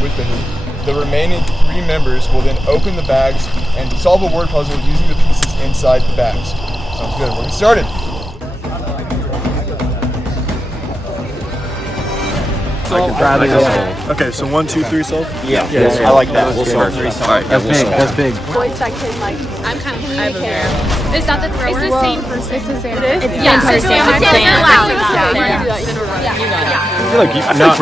with the hoop. The remaining 3 members will then open the bags and solve a word puzzle using the pieces inside the bags. Sounds good. We'll get started. Okay, so 1, 2, 3 solve? Yeah, I like that. We'll solve 3 solve. Alright, That's big. Boys that can I'm kind of communicate. Is that the thrower? It's the same person. It's the same person. Yeah, so Sam I feel like you. No,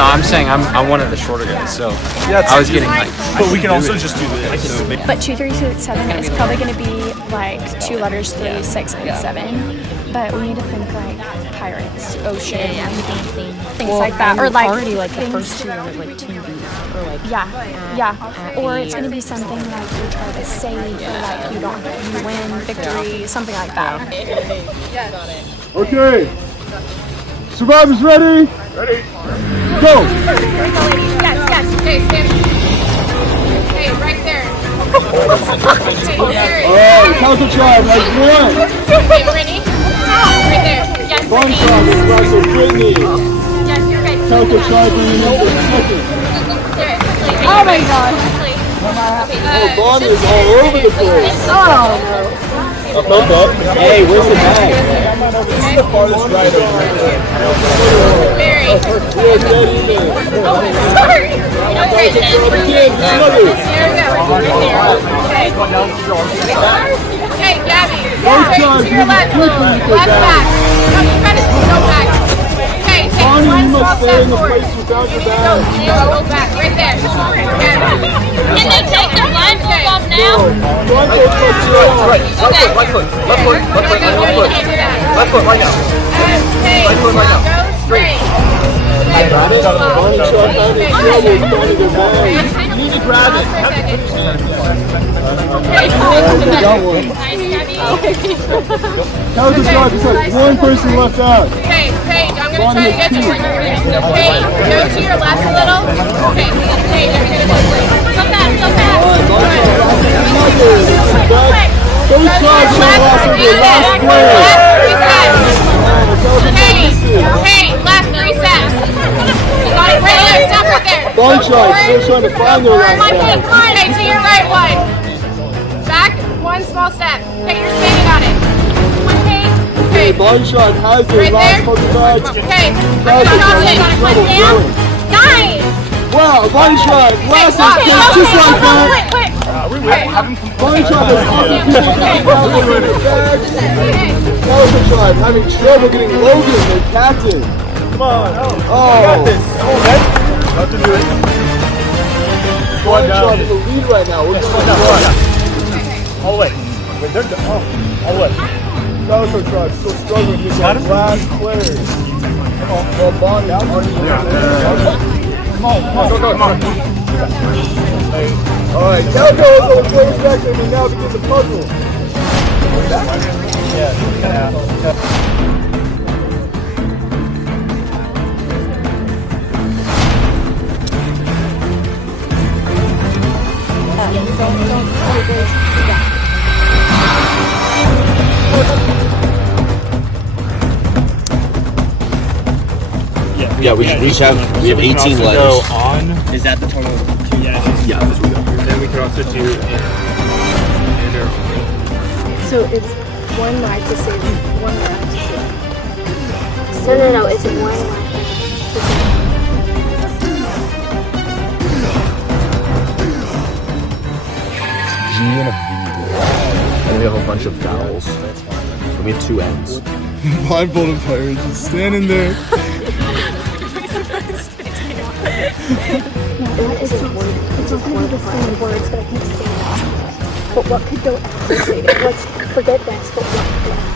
I'm saying I'm one of the shorter guys, so I was getting like. But we can also just do this. But 2, 3, 2, 7 is probably going to be like 2 letters, 3, 6, and 7. But we need to think like pirates, ocean, things like that, or like already like the things, first 2 are like 2 or like or it's going to be something like you try to save, or like you win, victory, something like that. Okay. Survivors ready? Ready. Go. Yes. Okay, stand. Okay, right there. Alright, Calico Tribe has one. Okay, Brittany. Right there. Yes, Bon Brittany. Tribe is also Brittany. Yes, you're right. Calico Tribe bringing in the second. Oh my god. Oh, Bonnie is all over the place. Oh Okay. Hey, where's the bag? This is the farthest right over here. Mary. We are dead even. Sorry. Okay, Here we go. Right there. Okay, Gabby. To your left a little. Left back. No, you gotta go back. Okay, take one small step forward. Go back. Right there. Gabby. Can they take the blindfold off now? Right foot. Left foot right now. Right foot right now. Straight. I got it. Bonnie Tribe having trouble finding the bag. You need to grab it. You got one. Calico Tribe just has one person left out. Okay, Paige, I'm going to try to get you where you're ready. Paige, go to your left a little. Okay, Paige, I'm going to go fast. Those tribes should last over the last player. Hey, last 3 sets. You got it right there, stop right there. Bon Tribe still trying to find their last player. Okay, to your right one. Back, one small step. Okay, you're standing on it. Okay, Bon Tribe has their last fucking bag. Okay, Calico Tribe has trouble going. Nice. Wow, Bonnie Tribe, last is just like that. Bonnie Tribe has also completed Calico bag. Calico Tribe having trouble getting Logan, their captain. Come on, I got this. Not to do it. Bonnie Tribe in the lead right now. We're just going down. All the way. Wait, they're all the way. Calico Tribe still struggling with their last players. Well, Bonnie, Come on. Alright, Calico is on the players back there, and now begins the puzzle. Yeah, we have 18 letters. Is that the total? Yeah, as we go. Then we can also do So it's one life to save, one life to save. No, it's one life to save. G and a V. And we have a bunch of vowels. So we have 2 N's. Blindfolded player is just standing there. It's not going to be the same words, but I can say that. But what could go after say it? Let's forget this, but what could go after?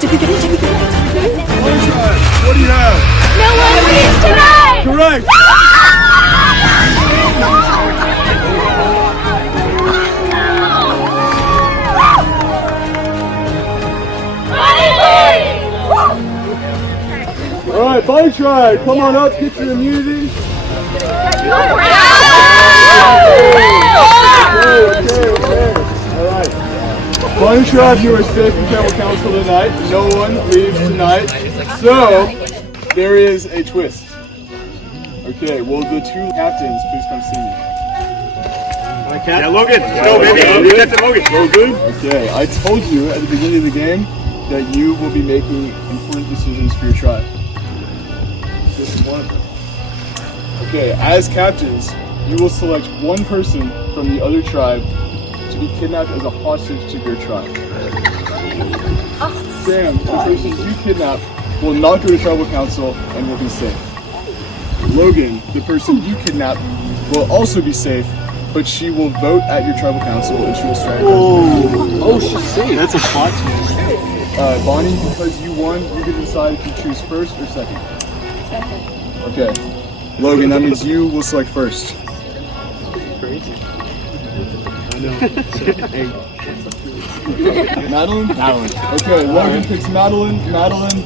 Did we get it? What do you have? No one leaves tonight! Correct! Alright, Bonnie Tribe, come on up, get your immunity. Okay. Alright. Bonnie Tribe, you are safe in tribal council tonight. No one leaves tonight. So, there is a twist. Okay, will the 2 captains please come see me? Yeah, Logan. Go, baby. Captain Logan. Logan? Okay, I told you at the beginning of the game that you will be making important decisions for your tribe. This is one of them. Okay, as captains, you will select one person from the other tribe to be kidnapped as a hostage to your tribe. Sam, the person you kidnap will not go to tribal council and will be safe. Logan, the person you kidnap, will also be safe, but she will vote at your tribal council and she will strategize. Oh, she's safe. That's a plot twist. Bonnie, because you won, you can decide if you choose first or second. Second. Okay. Logan, that means you will select first. Crazy. Madeline? Madeline. Okay, Logan picks Madeline. Madeline,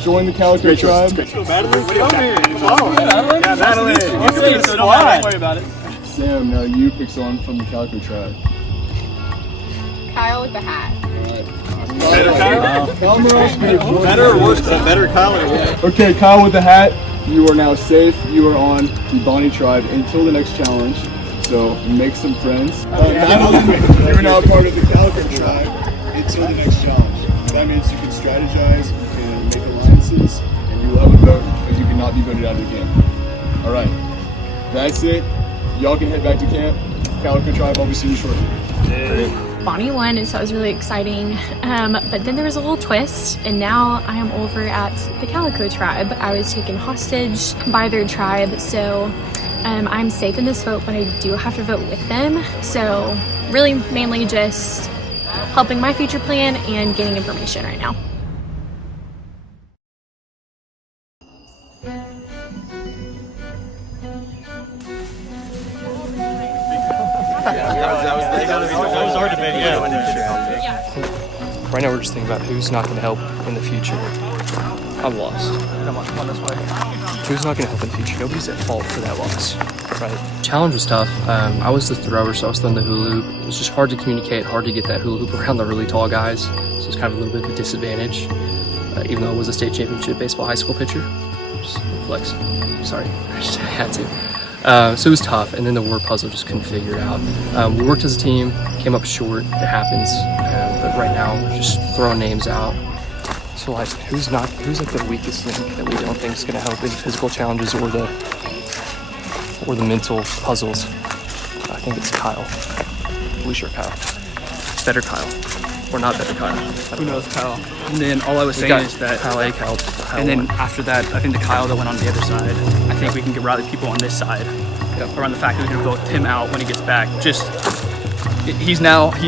join the Calico tribe. Madeline, come here. Oh, Madeline. Yeah, Madeline. You see the squad. Don't worry about it. Sam, now you pick someone from the Calico tribe. Kyle with the hat. Better Kyle? Better or worse? Better Kyle or what? Okay, Kyle with the hat. You are now safe. You are on the Bonnie tribe until the next challenge. So make some friends. Madeline, you're now part of the Calico tribe until the next challenge. That means you can strategize, you can make alliances, and you will have a vote, but you cannot be voted out of the game. All right, that's it. Y'all can head back to camp. Calico tribe, I'll be seeing you shortly. Bonnie won, and so it was really exciting. But then there was a little twist, and now I am over at the Calico tribe. I was taken hostage by their tribe, so I'm safe in this vote, but I do have to vote with them. So really mainly just helping my future plan and getting information right now. That was our debate, yeah. Right now we're just thinking about who's not going to help in the future. I'm lost. Who's not going to help in the future? Nobody's at fault for that loss, right? Challenge was tough. I was the thrower, so I was throwing the hula hoop. It was just hard to communicate, hard to get that hula hoop around the really tall guys. So it's kind of a little bit of a disadvantage, even though I was a state championship baseball high school pitcher. Just flex. Sorry, I just had to. So it was tough, and then the word puzzle just couldn't figure it out. We worked as a team, came up short, it happens, but right now we're just throwing names out. So like, who's like the weakest link that we don't think is gonna help in physical challenges or the mental puzzles? I think it's Kyle. We sure Kyle. Better Kyle. Or not better Kyle. Who knows Kyle? And then all I was saying is that Kyle A, Kyle and then after that, I think the Kyle that went on the other side, I think we can rally people on this side around the fact that we can vote him out when he gets back. He's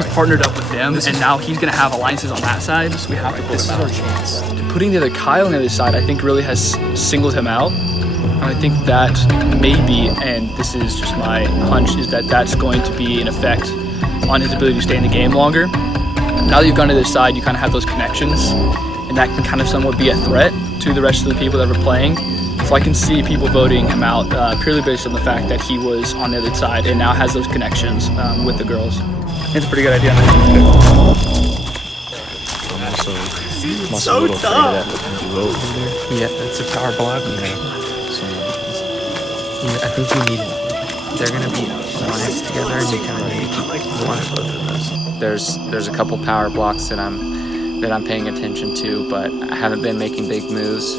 partnered up with them, and now he's going to have alliances on that side, so we have to vote him out. This is our chance. Putting the other Kyle on the other side, I think really has singled him out. And I think that maybe, and this is just my hunch, is that that's going to be an effect on his ability to stay in the game longer. Now that you've gone to the other side, you kind of have those connections, and that can kind of somewhat be a threat to the rest of the people that were playing. So I can see people voting him out purely based on the fact that he was on the other side and now has those connections with the girls. It's a pretty good idea. So tough. Yeah, it's a power block. I think you need it. They're gonna be alliance together, and you kind of need one of both of those. There's a couple power blocks that I'm paying attention to, but I haven't been making big moves.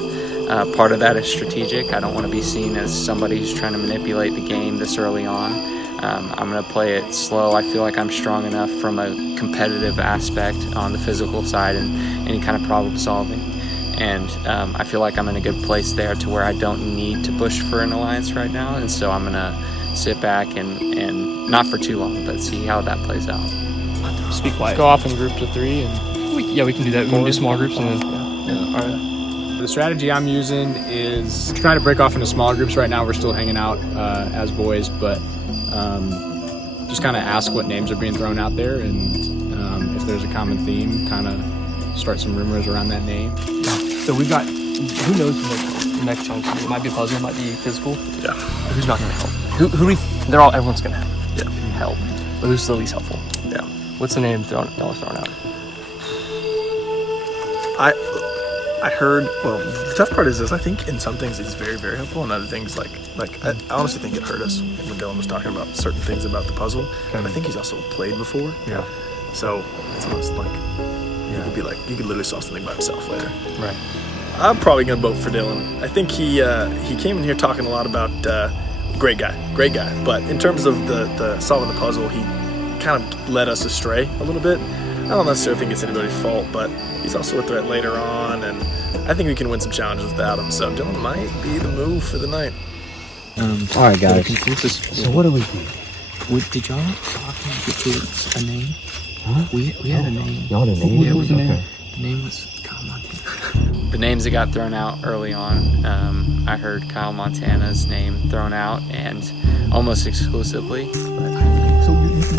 Part of that is strategic. I don't want to be seen as somebody who's trying to manipulate the game this early on. I'm going to play it slow. I feel like I'm strong enough from a competitive aspect on the physical side and any kind of problem solving. And I feel like I'm in a good place there to where I don't need to push for an alliance right now. And so I'm going to sit back and not for too long, but see how that plays out. Speak quiet. Let's go off in groups of 3 and we can do that. We can do small groups and then all right. The strategy I'm using is trying to break off into small groups. Right now we're still hanging out as boys, but just kind of ask what names are being thrown out there, and if there's a common theme, kind of start some rumors around that name. So we've got, who knows the next challenge? It might be a puzzle, it might be physical. Yeah. But who's not going to help? Everyone's going to help. But who's the least helpful? Yeah. What's the name thrown out? I heard, well, the tough part is this, I think in some things he's very, very helpful, and other things like I honestly think it hurt us when Dylan was talking about certain things about the puzzle, and I think he's also played before. Yeah. So it's almost like you could literally solve something by himself later. Right. I'm probably gonna vote for Dylan. I think he came in here talking a lot about great guy, but in terms of the solving the puzzle, he kind of led us astray a little bit. I don't necessarily think it's anybody's fault, but he's also a threat later on, and I think we can win some challenges without him. So Dylan might be the move for the night. All right, guys. So what do we do? Did y'all talk and get to a name? Huh? We had a name. Y'all had a name? Yeah, What was the name? The name was Kyle Montana. The names that got thrown out early on, I heard Kyle Montana's name thrown out, and almost exclusively. So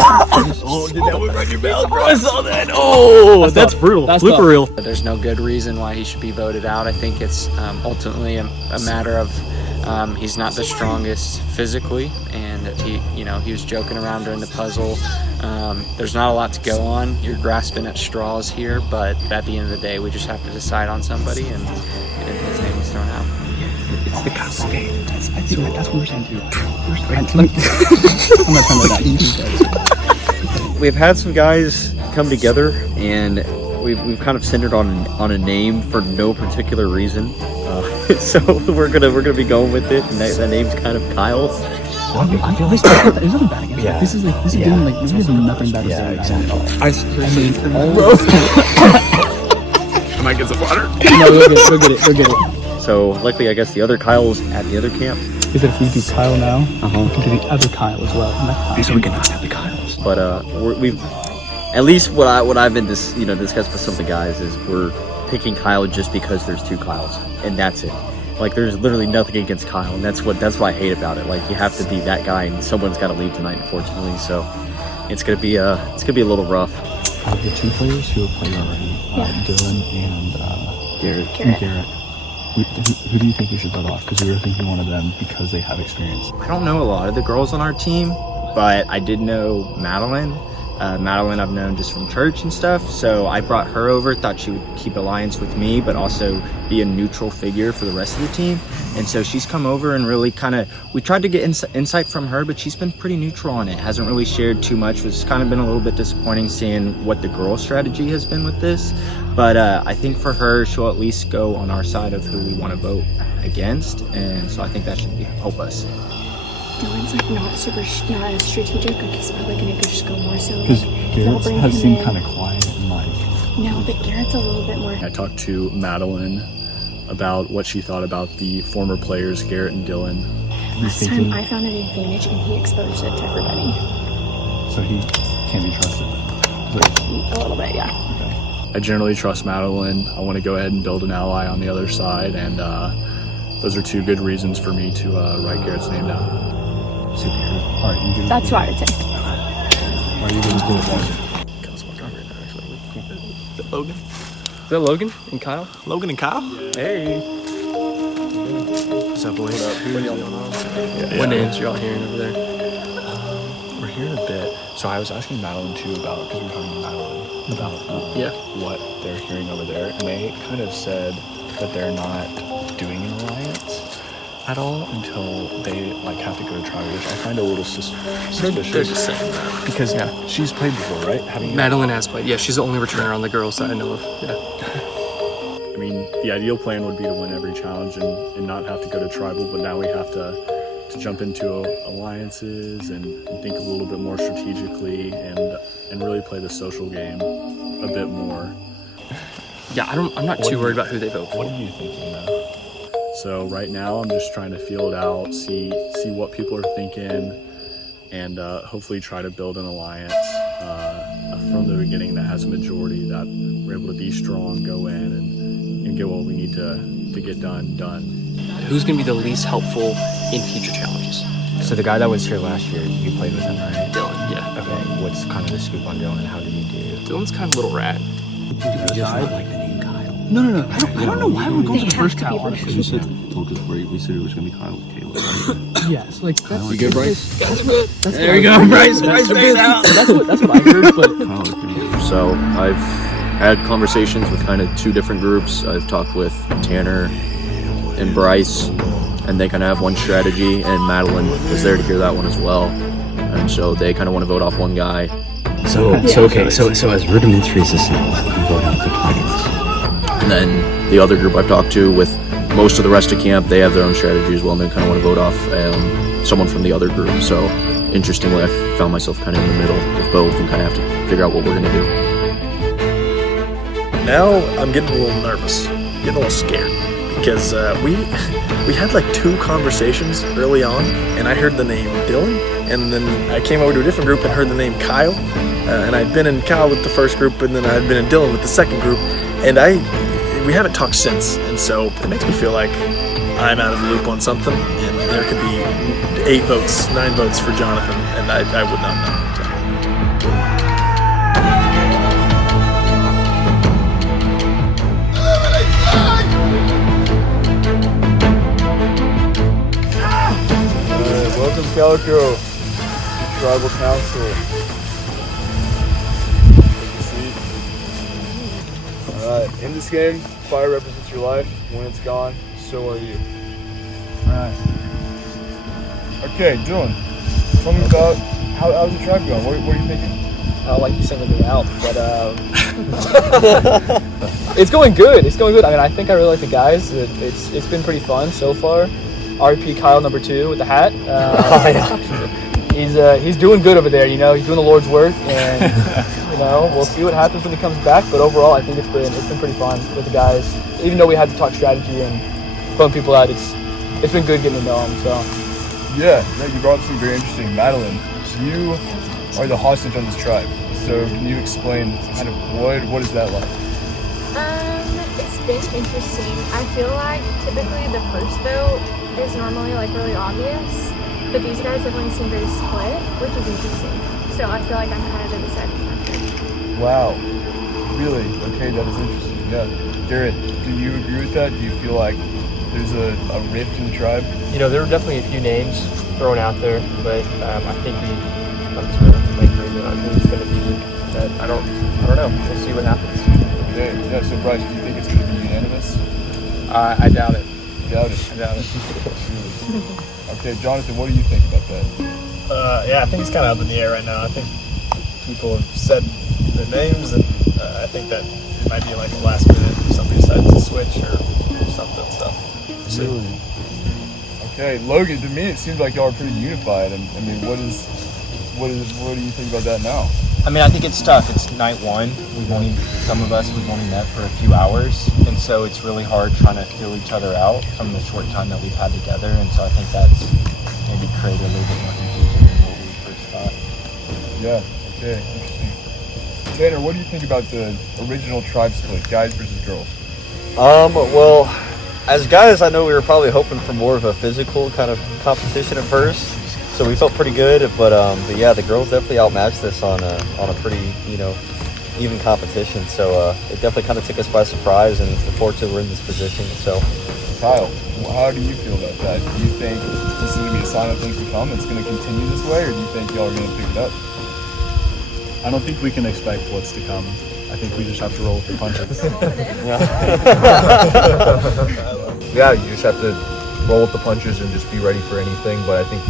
Oh, did that one run your mouth, bro? I saw that. Oh, that's brutal. Blooper reel. There's no good reason why he should be voted out. I think it's ultimately a matter of he's not the strongest physically, and he was joking around during the puzzle. There's not a lot to go on. You're grasping at straws here, but at the end of the day, we just have to decide on somebody, and his name was thrown out. It's the Castaway. That's what we're saying too. I'm not trying to let that. We've had some guys come together, and we've kind of centered on a name for no particular reason. So we're gonna be going with it, and that name's kind of Kyle. I feel like there's nothing bad against it. This is doing like there's nothing bad against it. I might get some water. No, we'll get it. So luckily, I guess the other Kyle's at the other camp. Is that if we do Kyle now, we can do the other Kyle as well. So we can not have the Kyles. But we've at least what I've been discussed with some of the guys is we're picking Kyle just because there's two Kyles, and that's it. Like there's literally nothing against Kyle, and that's what I hate about it. Like you have to be that guy, and someone's got to leave tonight, unfortunately. So it's gonna be a little rough. The two players who have played already, Dylan and Garrett. Who do you think we should let off? Because we were thinking one of them because they have experience. I don't know a lot of the girls on our team, but I did know Madeline. Madeline I've known just from church and stuff, so I brought her over, thought she would keep alliance with me, but also be a neutral figure for the rest of the team. And so she's come over and really we tried to get insight from her, but she's been pretty neutral on it. Hasn't really shared too much, which has kind of been a little bit disappointing seeing what the girl strategy has been with this. But I think for her, she'll at least go on our side of who we want to vote against, and so I think that should help us. Dylan's like not as strategic. Like he's probably gonna just go more so. Because Garrett has seemed kind of quiet and like. No, but Garrett's a little bit more. I talked to Madeline about what she thought about the former players, Garrett and Dylan. Last time I found an advantage and he exposed it to everybody. So he can't be trusted. A little bit, yeah. Okay. I generally trust Madeline. I want to go ahead and build an ally on the other side, and those are two good reasons for me to write Garrett's name down. So all right, you that's what I would say. Are you going to do it? Logan? Is that Logan and Kyle? Logan and Kyle? Hey. What's up, boys? What names are y'all hearing over there? We're hearing a bit. So I was asking Madeline too about, because we were talking to Madeline about what they're hearing over there, and they kind of said that they're not doing an alliance at all until they have to go to trial, which I find a little suspicious. They're just saying that. Because she's played before, right? Madeline has played. Yeah, she's the only returner on the girls that I know of. Yeah. I mean, the ideal plan would be to win every challenge and not have to go to tribal, but now we have to jump into alliances and think a little bit more strategically and really play the social game a bit more. Yeah, I'm not too worried about who they vote for. What are you thinking though? So right now I'm just trying to feel it out, see what people are thinking, and hopefully try to build an alliance from the beginning that has a majority, that we're able to be strong, go in and get what we need to get done. Who's going to be the least helpful in future challenges? So the guy that was here last year, you played with him, right? Dylan, yeah. Okay, what's kind of the scoop on Dylan? How did he do? Dylan's kind of a little rat. You just not like the name Kyle. No. I don't know why we're going to the first Kyle, honestly. You told us we said it was going to be Kyle with Caleb, right? Yes, like that's... You good, Bryce? There you go, Bryce. Bryce out. That's what I heard, but... So I've had conversations with kind of two different groups. I've talked with Tanner and Bryce, and they kind of have one strategy, and Madeline was there to hear that one as well. And so they kind of want to vote off one guy. So as rudimentary as this is, you vote off the targets. And then the other group I've talked to, with most of the rest of camp, they have their own strategy as well, and they kind of want to vote off someone from the other group. So interestingly, I found myself kind of in the middle of both and kind of have to figure out what we're going to do. Now I'm getting a little nervous, getting a little scared, because we had like 2 conversations early on, and I heard the name Dylan, and then I came over to a different group and heard the name Kyle, and I'd been in Kyle with the first group, and then I'd been in Dylan with the second group, and we haven't talked since, and so it makes me feel like I'm out of the loop on something, and there could be 8 votes, 9 votes for Jonathan, and I would not know. So. Calico, the tribal council. Take a seat. Alright, in this game, fire represents your life. When it's gone, so are you. Alright. Okay, Dylan, tell me about how's the tribe going? What are you thinking? Like you singled me out, but it's going good. It's going good. I mean, I think I really like the guys. It's been pretty fun so far. RP Kyle number 2 with the hat. He's doing good over there. You know, he's doing the Lord's work, and you know, we'll see what happens when he comes back. But overall, I think it's been pretty fun with the guys. Even though we had to talk strategy and phone people out, it's been good getting to know them. So yeah, you brought up something very interesting, Madeline. You are the hostage on this tribe. So can you explain kind of what is that like? It's been interesting. I feel like typically the first vote is normally like really obvious, but these guys definitely seem very split, which is interesting. So I feel like I'm kind of the deciding factor. Wow, really? Okay, that is interesting. Yeah, Garrett, do you agree with that? Do you feel like there's a rift in the tribe? You know, there were definitely a few names thrown out there, but I think we come to an agreement on who's going to be that. I don't know. We'll see what happens. Okay, yeah, so Bryce, do you think it's going to be unanimous? I doubt it. You doubt it? I doubt it. Okay, Jonathan, what do you think about that? Yeah, I think it's kind of up in the air right now. I think people have said their names, and I think that it might be like a last minute if somebody decides to switch or something. So, really? Okay, Logan, to me it seems like y'all are pretty unified. I mean, what do you think about that now? I mean, I think it's tough. It's night one. Some of us, we've only met for a few hours. And so it's really hard trying to feel each other out from the short time that we've had together. And so I think that's maybe created a little bit more confusion than what we first thought. Yeah, okay, interesting. Tanner, what do you think about the original tribe split, guys versus girls? Well, as guys, I know we were probably hoping for more of a physical kind of competition at first. So we felt pretty good, but yeah, the girls definitely outmatched us on a pretty, even competition. So it definitely kind of took us by surprise, and unfortunately we're in this position. So, Kyle, how do you feel about that? Do you think this is going to be a sign of things to come? It's going to continue this way, or do you think y'all are going to pick it up? I don't think we can expect what's to come. I think we just have to roll with the punches. Yeah, you just have to roll with the punches and just be ready for anything. But I think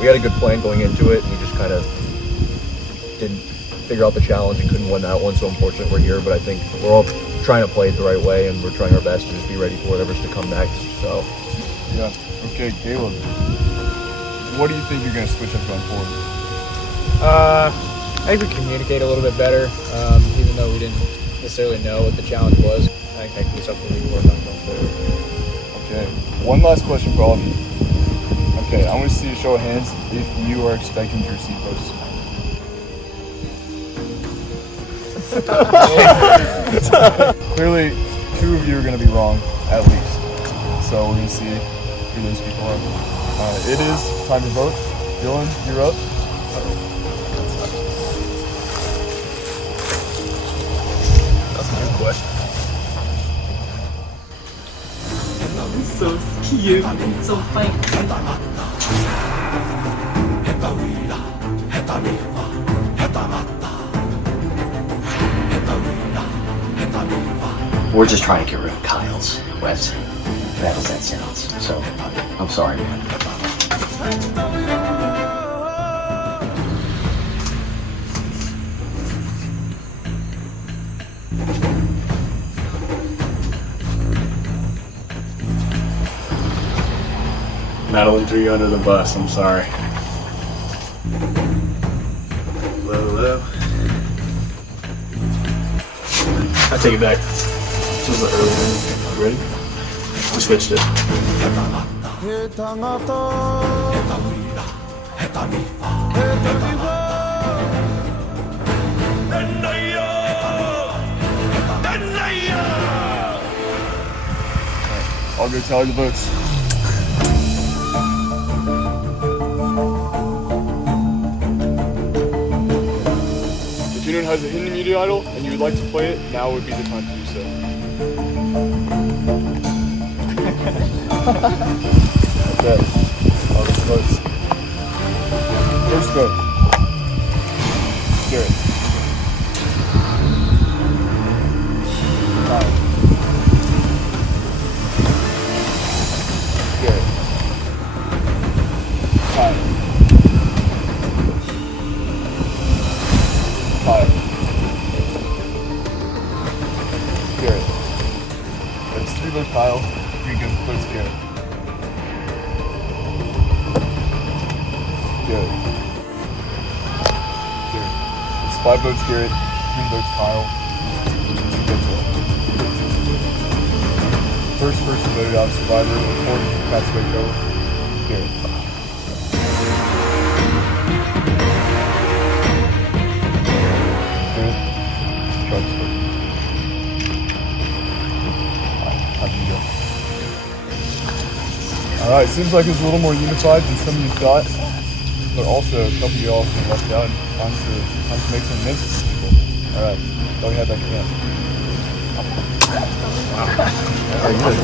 we had a good plan going into it, and we just kind of didn't figure out the challenge and couldn't win that one. So unfortunately we're here, but I think we're all trying to play it the right way, and we're trying our best to just be ready for whatever's to come next. So yeah, okay, Caleb, what do you think you're going to switch up going forward? I think we communicate a little bit better, even though we didn't necessarily know what the challenge was. I think that could be something we can work on going forward. Okay, one last question for all of you. Okay, I want to see a show of hands if you are expecting to receive first. Clearly, 2 of you are going to be wrong, at least. So we're going to see who those people are. It is time to vote. Dylan, you're up. That's a good question. So cute, so fancy. We're just trying to get rid of Kyle's wet. Bad as that sounds. So, I'm sorry, man. Madeline threw you under the bus, I'm sorry. Hello. I take it back. This was the early one. Ready? We switched it. I'll go tally the votes. If anyone has a hidden immunity idol and you would like to play it, now would be the time to do so. Okay, all the votes. First vote. Garrett. Kyle. Garrett. Kyle. Kyle. Garrett. That's 3 votes Kyle, 3 votes Garrett. Garrett. Garrett. It's 5 votes Garrett, 3 votes Kyle, 2 votes Will. First person voted out Survivor, according to Castaway Cove, Garrett. Garrett. Charge vote. How'd you go? Alright, seems like it's a little more unified than some of you thought. But also, a couple of y'all have left out and time to make some amends with people. Alright, go ahead, that camp. Very good.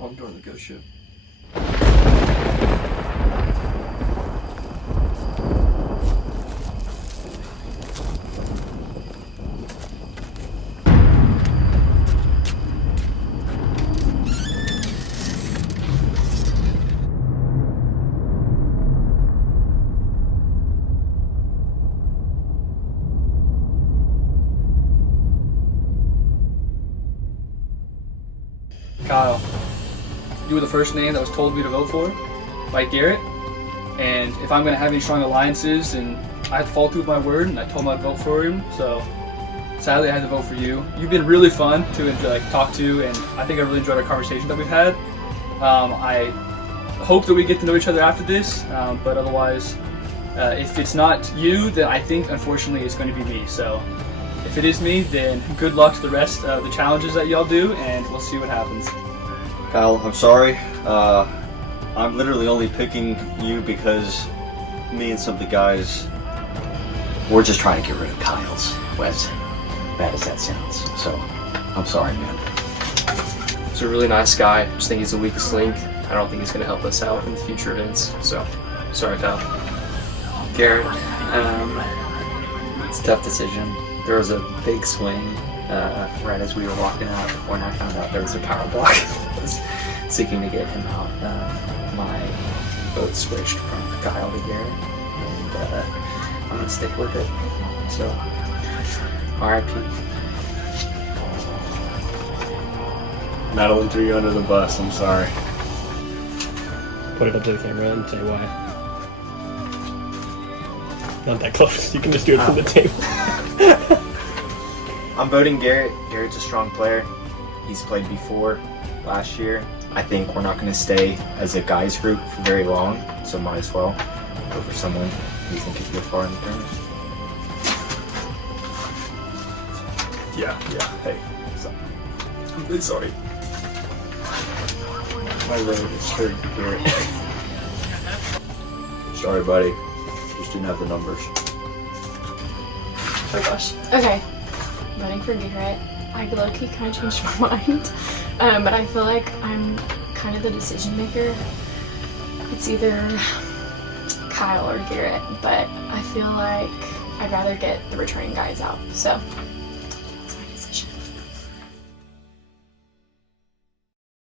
I'm doing the ghost ship. Kyle, you were the first name that was told me to vote for by Garrett, and if I'm going to have any strong alliances, and I had to follow through with my word, and I told him I'd vote for him, so sadly I had to vote for you. You've been really fun to talk to, and I think I really enjoyed our conversation that we've had. I hope that we get to know each other after this, but otherwise, if it's not you, then I think unfortunately it's going to be me. So if it is me, then good luck to the rest of the challenges that y'all do, and we'll see what happens. Kyle, I'm sorry. I'm literally only picking you because me and some of the guys, we're just trying to get rid of Kyle's. As bad as that sounds. So, I'm sorry, man. He's a really nice guy. I just think he's the weakest link. I don't think he's going to help us out in the future events. So, sorry, Kyle. Garrett, it's a tough decision. There was a big swing right as we were walking out when I found out there was a power block that was seeking to get him out. My vote switched from Kyle to Garrett, and I'm going to stick with it. So, RIP. Madeline threw you under the bus, I'm sorry. Put it up to the camera and say why. Not that close. You can just do it from the table. I'm voting Garrett. Garrett's a strong player. He's played before last year. I think we're not going to stay as a guys group for very long, so might as well go for someone who think could go far in the tournament. Yeah, hey. I'm really sorry. My vote is for Garrett. Sorry, buddy. Just didn't have the numbers. Oh gosh. Okay. Voting for Garrett. I low-key kind of changed my mind. But I feel like I'm kind of the decision maker. It's either Kyle or Garrett, but I feel like I'd rather get the returning guys out. So